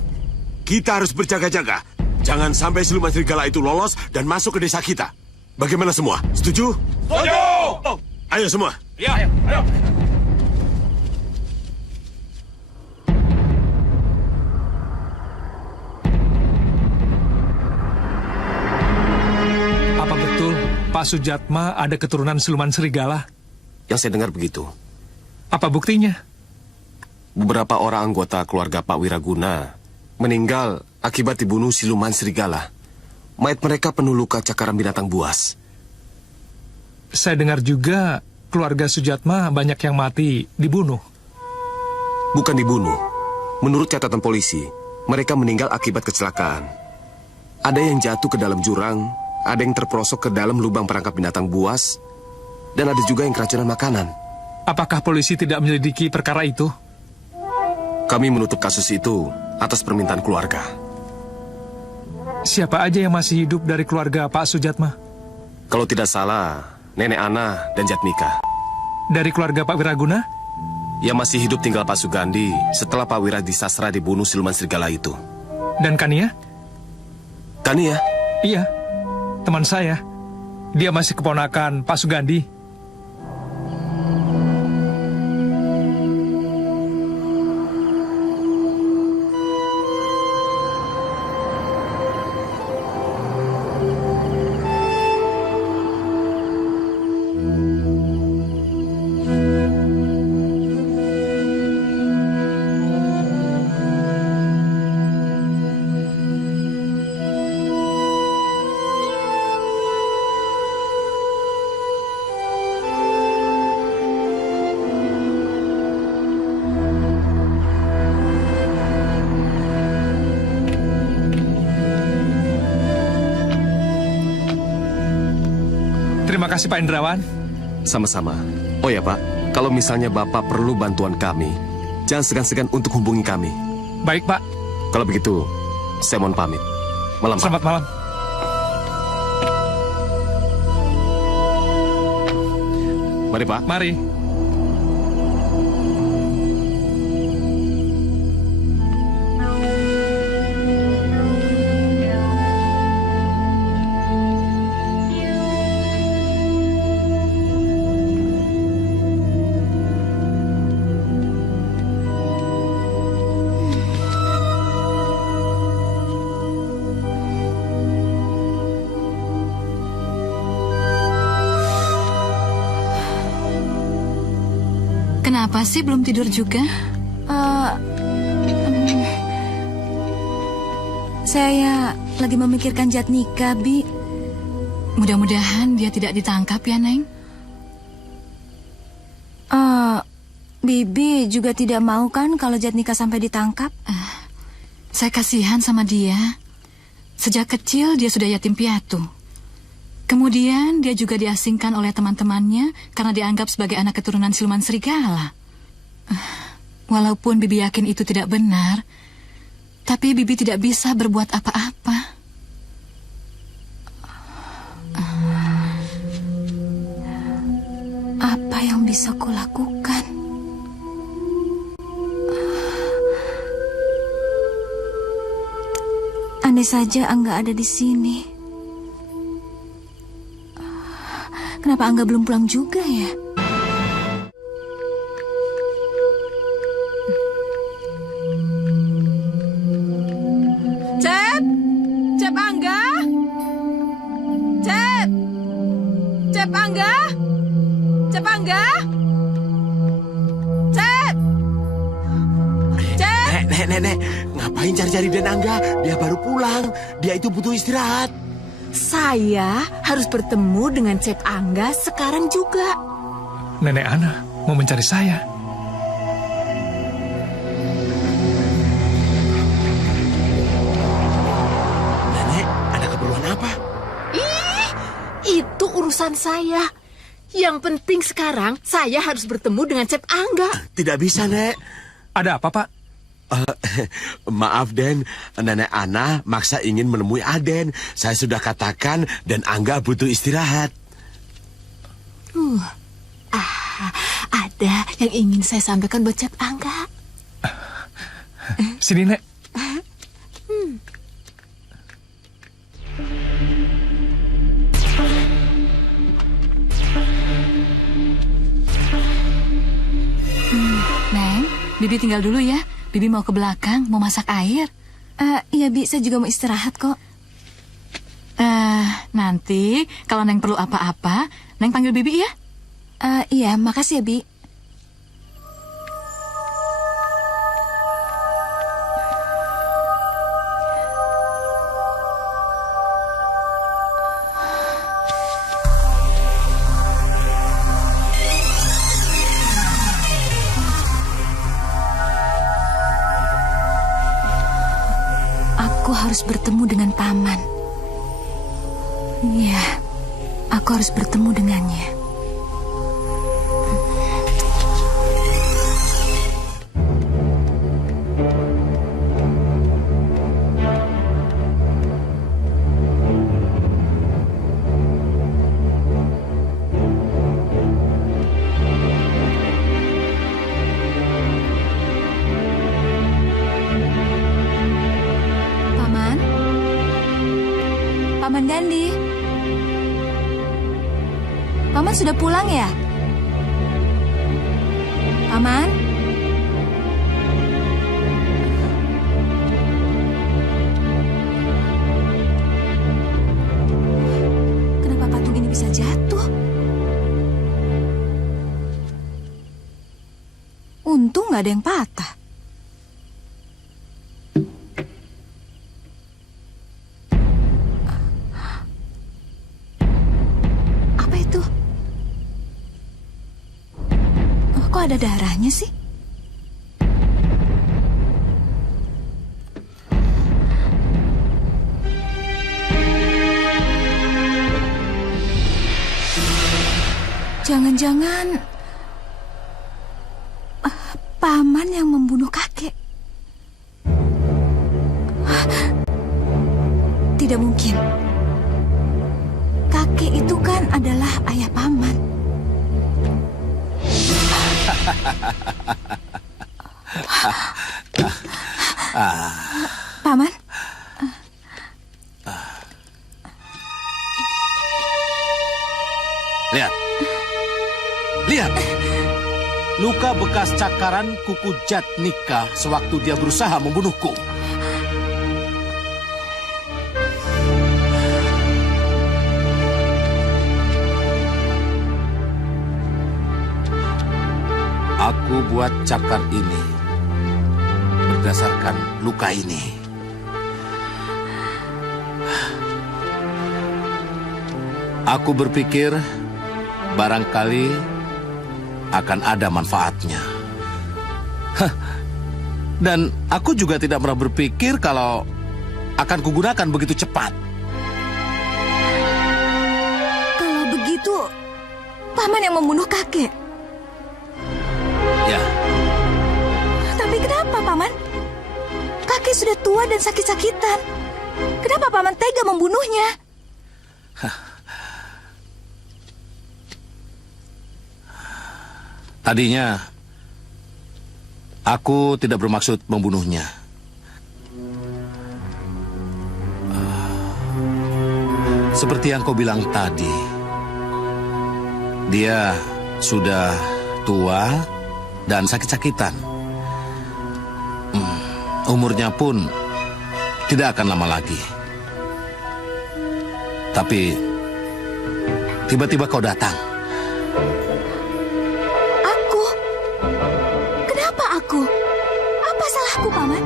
Kita harus berjaga-jaga. Jangan sampai siluman serigala itu lolos dan masuk ke desa kita. Bagaimana semua? Setuju? Setuju! Ayo semua. Ya, ayo. Apa betul Pak Sujatma ada keturunan siluman serigala? Yang saya dengar begitu. Apa buktinya? Beberapa orang anggota keluarga Pak Wiraguna meninggal akibat dibunuh siluman serigala. Mayat mereka penuh luka cakaran binatang buas. Saya dengar juga keluarga Sujatma banyak yang mati dibunuh. Bukan dibunuh. Menurut catatan polisi, mereka meninggal akibat kecelakaan. Ada yang jatuh ke dalam jurang, ada yang terperosok ke dalam lubang perangkap binatang buas, dan ada juga yang keracunan makanan. Apakah polisi tidak menyelidiki perkara itu? Kami menutup kasus itu atas permintaan keluarga. Siapa aja yang masih hidup dari keluarga Pak Sujatma? Kalau tidak salah, Nenek Ana dan Jatmika. Dari keluarga Pak Wiraguna? Yang masih hidup tinggal Pak Sugandi setelah Pak Wiradisastra dibunuh siluman serigala itu. Dan Kania? Kania? Iya, teman saya. Dia masih keponakan Pak Sugandi. Terima kasih Pak Indrawan. Sama-sama. Oh ya Pak, kalau misalnya Bapak perlu bantuan kami, jangan segan-segan untuk hubungi kami. Baik Pak. Kalau begitu, saya mohon pamit. Malam Pak. Selamat malam. Mari Pak. Mari. Kenapa sih belum tidur juga? Saya lagi memikirkan Jatnika, Bi. Mudah-mudahan dia tidak ditangkap ya, Neng. Bibi juga tidak mau kan kalau Jatnika sampai ditangkap? Saya kasihan sama dia. Sejak kecil dia sudah yatim piatu. Kemudian dia juga diasingkan oleh teman-temannya karena dianggap sebagai anak keturunan siluman serigala. Walaupun Bibi yakin itu tidak benar, tapi Bibi tidak bisa berbuat apa-apa. Apa yang bisa kulakukan? Andai saja Angga ada di sini. Kenapa Angga belum pulang juga ya? Cep! Cep Angga! Cep! Cep Angga! Cep Angga! Cep! Cep! Nek, ngapain cari-cari Den Angga? Dia baru pulang. Dia itu butuh istirahat. Saya harus bertemu dengan Cep Angga sekarang juga. Nenek Ana mau mencari saya. Nenek, ada keperluan apa? Ih, itu urusan saya. Yang penting sekarang saya harus bertemu dengan Cep Angga. Tidak bisa, Nek. Ada apa, Pak? Maaf, Den. Nenek Ana maksa ingin menemui Aden. Saya sudah katakan dan Angga butuh istirahat. Ada yang ingin saya sampaikan buat Cep Angga. Sini, Nek. Neng, Bibi tinggal dulu ya. Bibi mau ke belakang, mau masak air. Iya, Bi, saya juga mau istirahat kok. Nanti kalau Neng perlu apa-apa, Neng panggil Bibi ya. Iya, makasih ya, Bi. Aku harus bertemu dengan Paman. Iya, aku harus bertemu dengannya. Paman Gandhi. Paman sudah pulang ya? Paman? Kenapa patung ini bisa jatuh? Untung nggak ada yang patah. Apa itu? Kok ada darahnya sih? Jangan-jangan Paman yang membunuh kakek. Tidak mungkin. Kakek itu kan adalah ayah Paman. Paman? Lihat. Lihat. Luka bekas cakaran kuku Jatnika sewaktu dia berusaha membunuhku. Aku buat cakar ini berdasarkan luka ini. Aku berpikir barangkali akan ada manfaatnya. Dan aku juga tidak pernah berpikir kalau akan kugunakan begitu cepat. Kalau begitu, Paman yang membunuh kakek. Ya. Tapi kenapa, Paman? Kakek sudah tua dan sakit-sakitan. Kenapa Paman tega membunuhnya? Tadinya, aku tidak bermaksud membunuhnya. Seperti yang kau bilang tadi, dia sudah tua dan sakit-sakitan. Umurnya pun tidak akan lama lagi. Tapi, tiba-tiba kau datang. Apa salahku, Paman?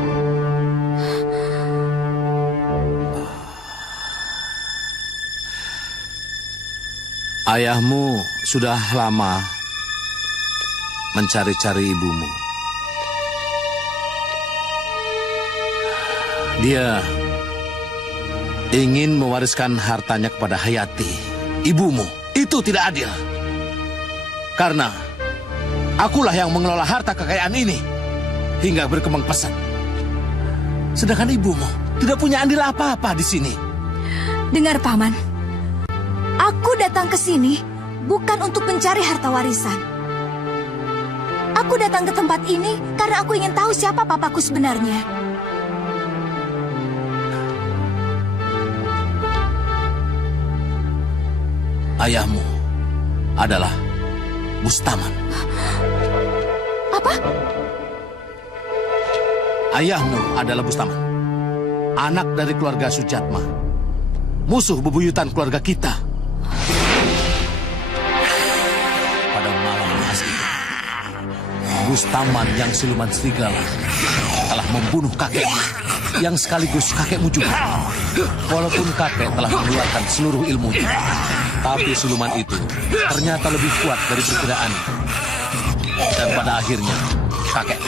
Ayahmu sudah lama mencari-cari ibumu. Dia ingin mewariskan hartanya kepada Hayati, ibumu. Itu tidak adil. Karena akulah yang mengelola harta kekayaan ini hingga berkembang pesat. Sedangkan ibumu tidak punya andil apa-apa di sini. Dengar, Paman. Aku datang ke sini bukan untuk mencari harta warisan. Aku datang ke tempat ini karena aku ingin tahu siapa papaku sebenarnya. Ayahmu adalah Bustaman. Apa? Ayahmu adalah Bustaman, anak dari keluarga Sujatma, musuh bebuyutan keluarga kita. Pada malam nahas itu, Bustaman yang siluman serigala telah membunuh kakekmu, yang sekaligus kakekmu juga. Walaupun kakek telah mengeluarkan seluruh ilmunya, tapi siluman itu ternyata lebih kuat dari perkiraan. Dan pada akhirnya, kakek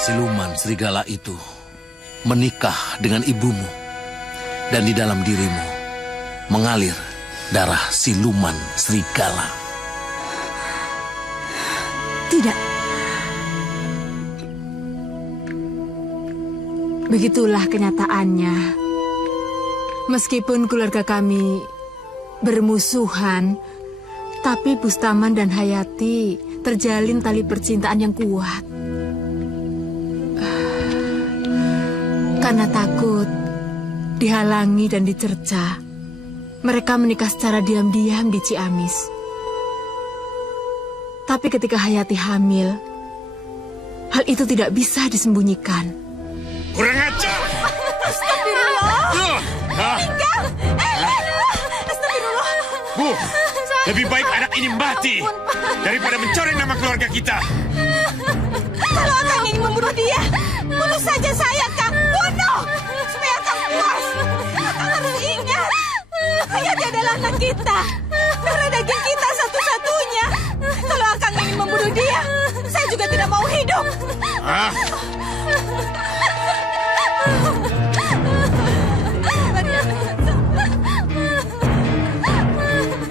siluman serigala itu menikah dengan ibumu, dan di dalam dirimu mengalir darah siluman serigala. Tidak. Begitulah kenyataannya. Meskipun keluarga kami bermusuhan, tapi Bustaman dan Hayati terjalin tali percintaan yang kuat. Karena takut dihalangi dan dicerca, mereka menikah secara diam-diam di Ciamis. Tapi ketika Hayati hamil, hal itu tidak bisa disembunyikan. Kurang ajar! Astagfirullah! Astagfirullah! Bu, lebih baik anak ini mati daripada mencoreng nama keluarga kita. Kalau Akang ingin membunuh dia, bunuh saja saya, Kang. Bunuh! Supaya Akang puas. Akang harus ingat, Hayati adalah anak kita. Darah daging kita satu-satunya. Kalau Akang ingin membunuh dia, saya juga tidak mau hidup.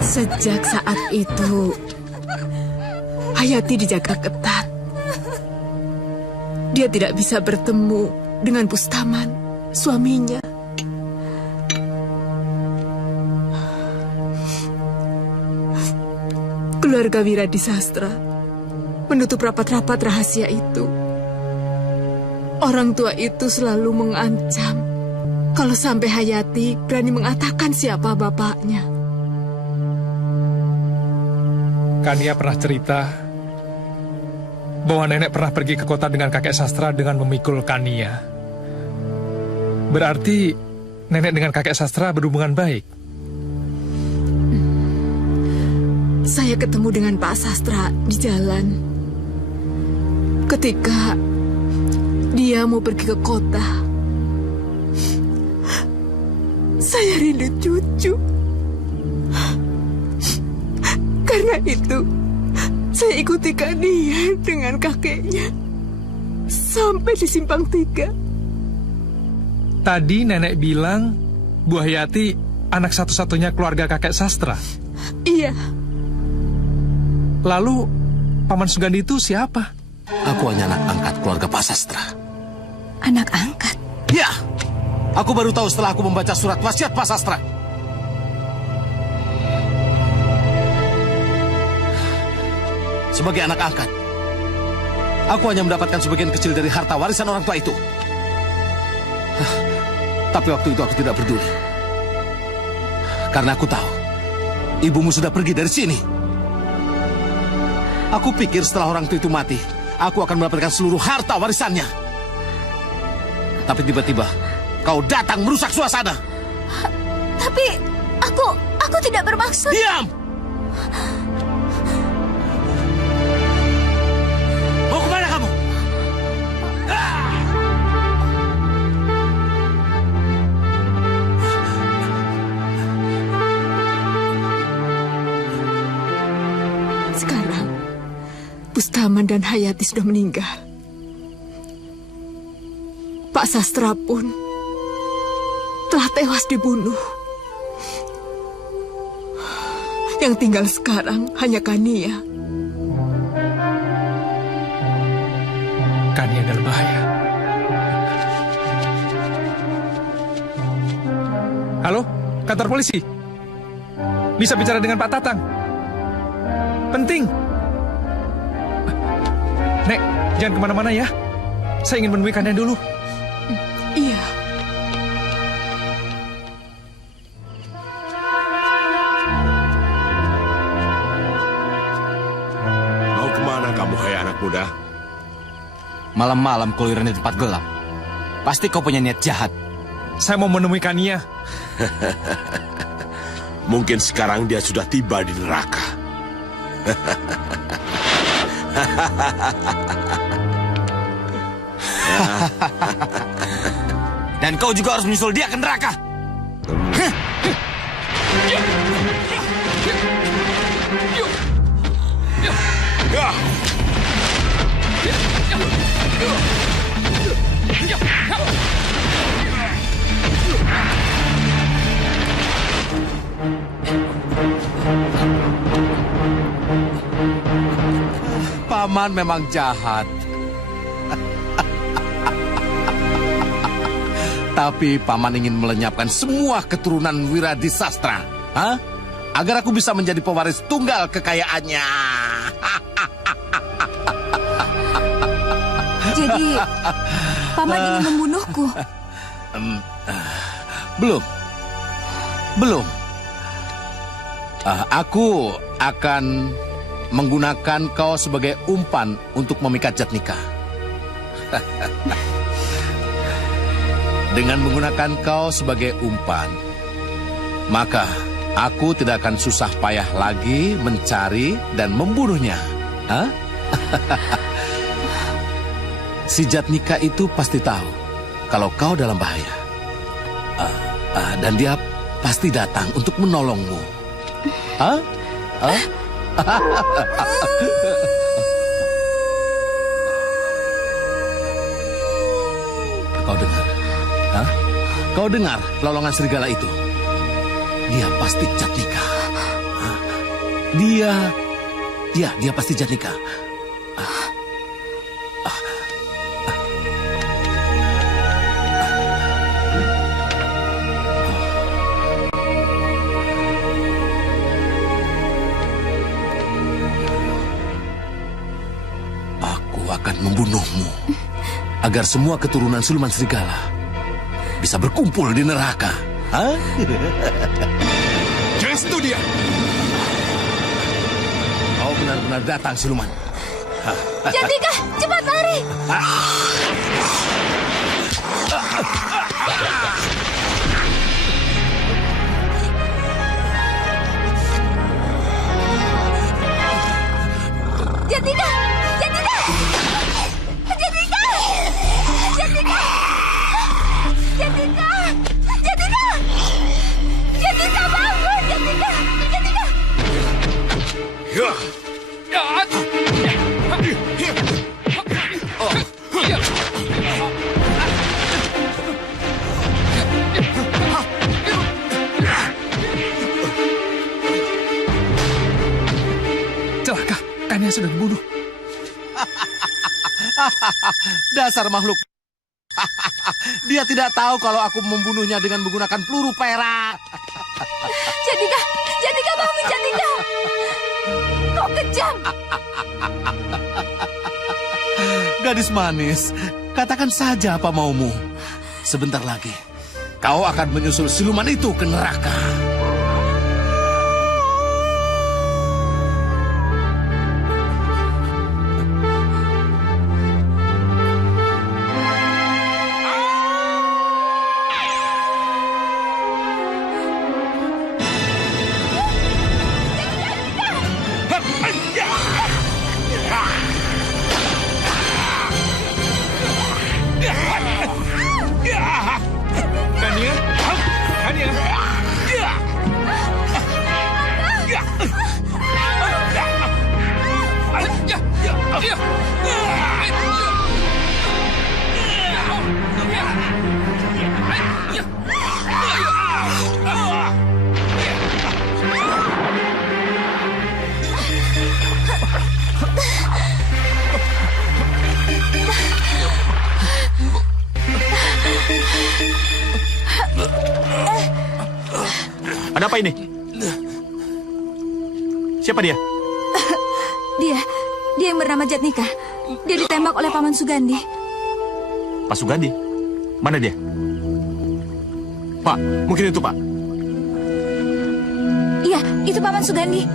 Sejak saat itu, Hayati dijaga ketat. Dia tidak bisa bertemu dengan Bustaman, suaminya. Keluarga Wiradisastra menutup rapat-rapat rahasia itu. Orang tua itu selalu mengancam kalau sampai Hayati berani mengatakan siapa bapaknya. Kania pernah cerita bahwa nenek pernah pergi ke kota dengan kakek sastra dengan memikul Kania. Berarti nenek dengan kakek sastra berhubungan baik. Saya ketemu dengan Pak Sastra di jalan. Ketika dia mau pergi ke kota, saya rindu cucu. Karena itu, saya ikuti Kania dengan kakeknya sampai di Simpang 3. Tadi nenek bilang Bu Hayati anak satu-satunya keluarga kakek sastra. Iya. Lalu Paman Sugandi itu siapa? Aku hanya anak angkat keluarga Pak Sastra. Anak angkat? Ya, aku baru tahu setelah aku membaca surat wasiat Pak Sastra. Sebagai anak angkat, aku hanya mendapatkan sebagian kecil dari harta warisan orang tua itu. Tapi waktu itu aku tidak peduli. Karena aku tahu, ibumu sudah pergi dari sini. Aku pikir setelah orang tua itu mati, aku akan mendapatkan seluruh harta warisannya. Tapi tiba-tiba, kau datang merusak suasana. Tapi aku tidak bermaksud. Diam! Mau kemana kamu? Sekarang, Bustaman dan Hayati sudah meninggal. Pak Sastra pun telah tewas dibunuh. Yang tinggal sekarang hanya Kania. Kania dalam bahaya. Halo, kantor polisi. Bisa bicara dengan Pak Tatang. Penting. Nek, jangan kemana-mana ya. Saya ingin menemui Kania dulu. Iya. Mau kemana kamu, hai anak muda? Malam-malam keluyuran di tempat gelap. Pasti kau punya niat jahat. Saya mau menemui Kania. Mungkin sekarang dia sudah tiba di neraka. Dan kau juga harus menyusul dia ke neraka. Paman memang jahat. Tapi Paman ingin melenyapkan semua keturunan Wiradisastra. Hah? Agar aku bisa menjadi pewaris tunggal kekayaannya. Jadi, Paman ingin membunuhku? Belum. Aku akan menggunakan kau sebagai umpan untuk memikat Jatnika. Dengan menggunakan kau sebagai umpan, maka aku tidak akan susah payah lagi mencari dan membunuhnya. Hah? Si Jatnika itu pasti tahu kalau kau dalam bahaya. Dan dia pasti datang untuk menolongmu. Hah? Hah? Kau dengar? Hah? Kau dengar lolongan serigala itu? Dia pasti Jatnika. Dia pasti Jatnika. Membunuhmu agar semua keturunan siluman serigala bisa berkumpul di neraka. Hah? Jangan sentuh dia. Kau benar-benar datang, siluman. Jatnika, cepat lari. Jatnika! Celaka, Kania sudah dibunuh. Dasar makhluk. Dia tidak tahu kalau aku membunuhnya dengan menggunakan peluru perak. Jatnika bangun, Jatnika. Kau kejam. Gadis manis, katakan saja apa maumu. Sebentar lagi, kau akan menyusul siluman itu ke neraka. Ada apa ini? Siapa dia? Dia yang bernama Jatnika. Dia ditembak oleh Paman Sugandi. Pak Sugandi? Mana dia? Pak, mungkin itu, Pak. Iya, itu Paman Sugandi.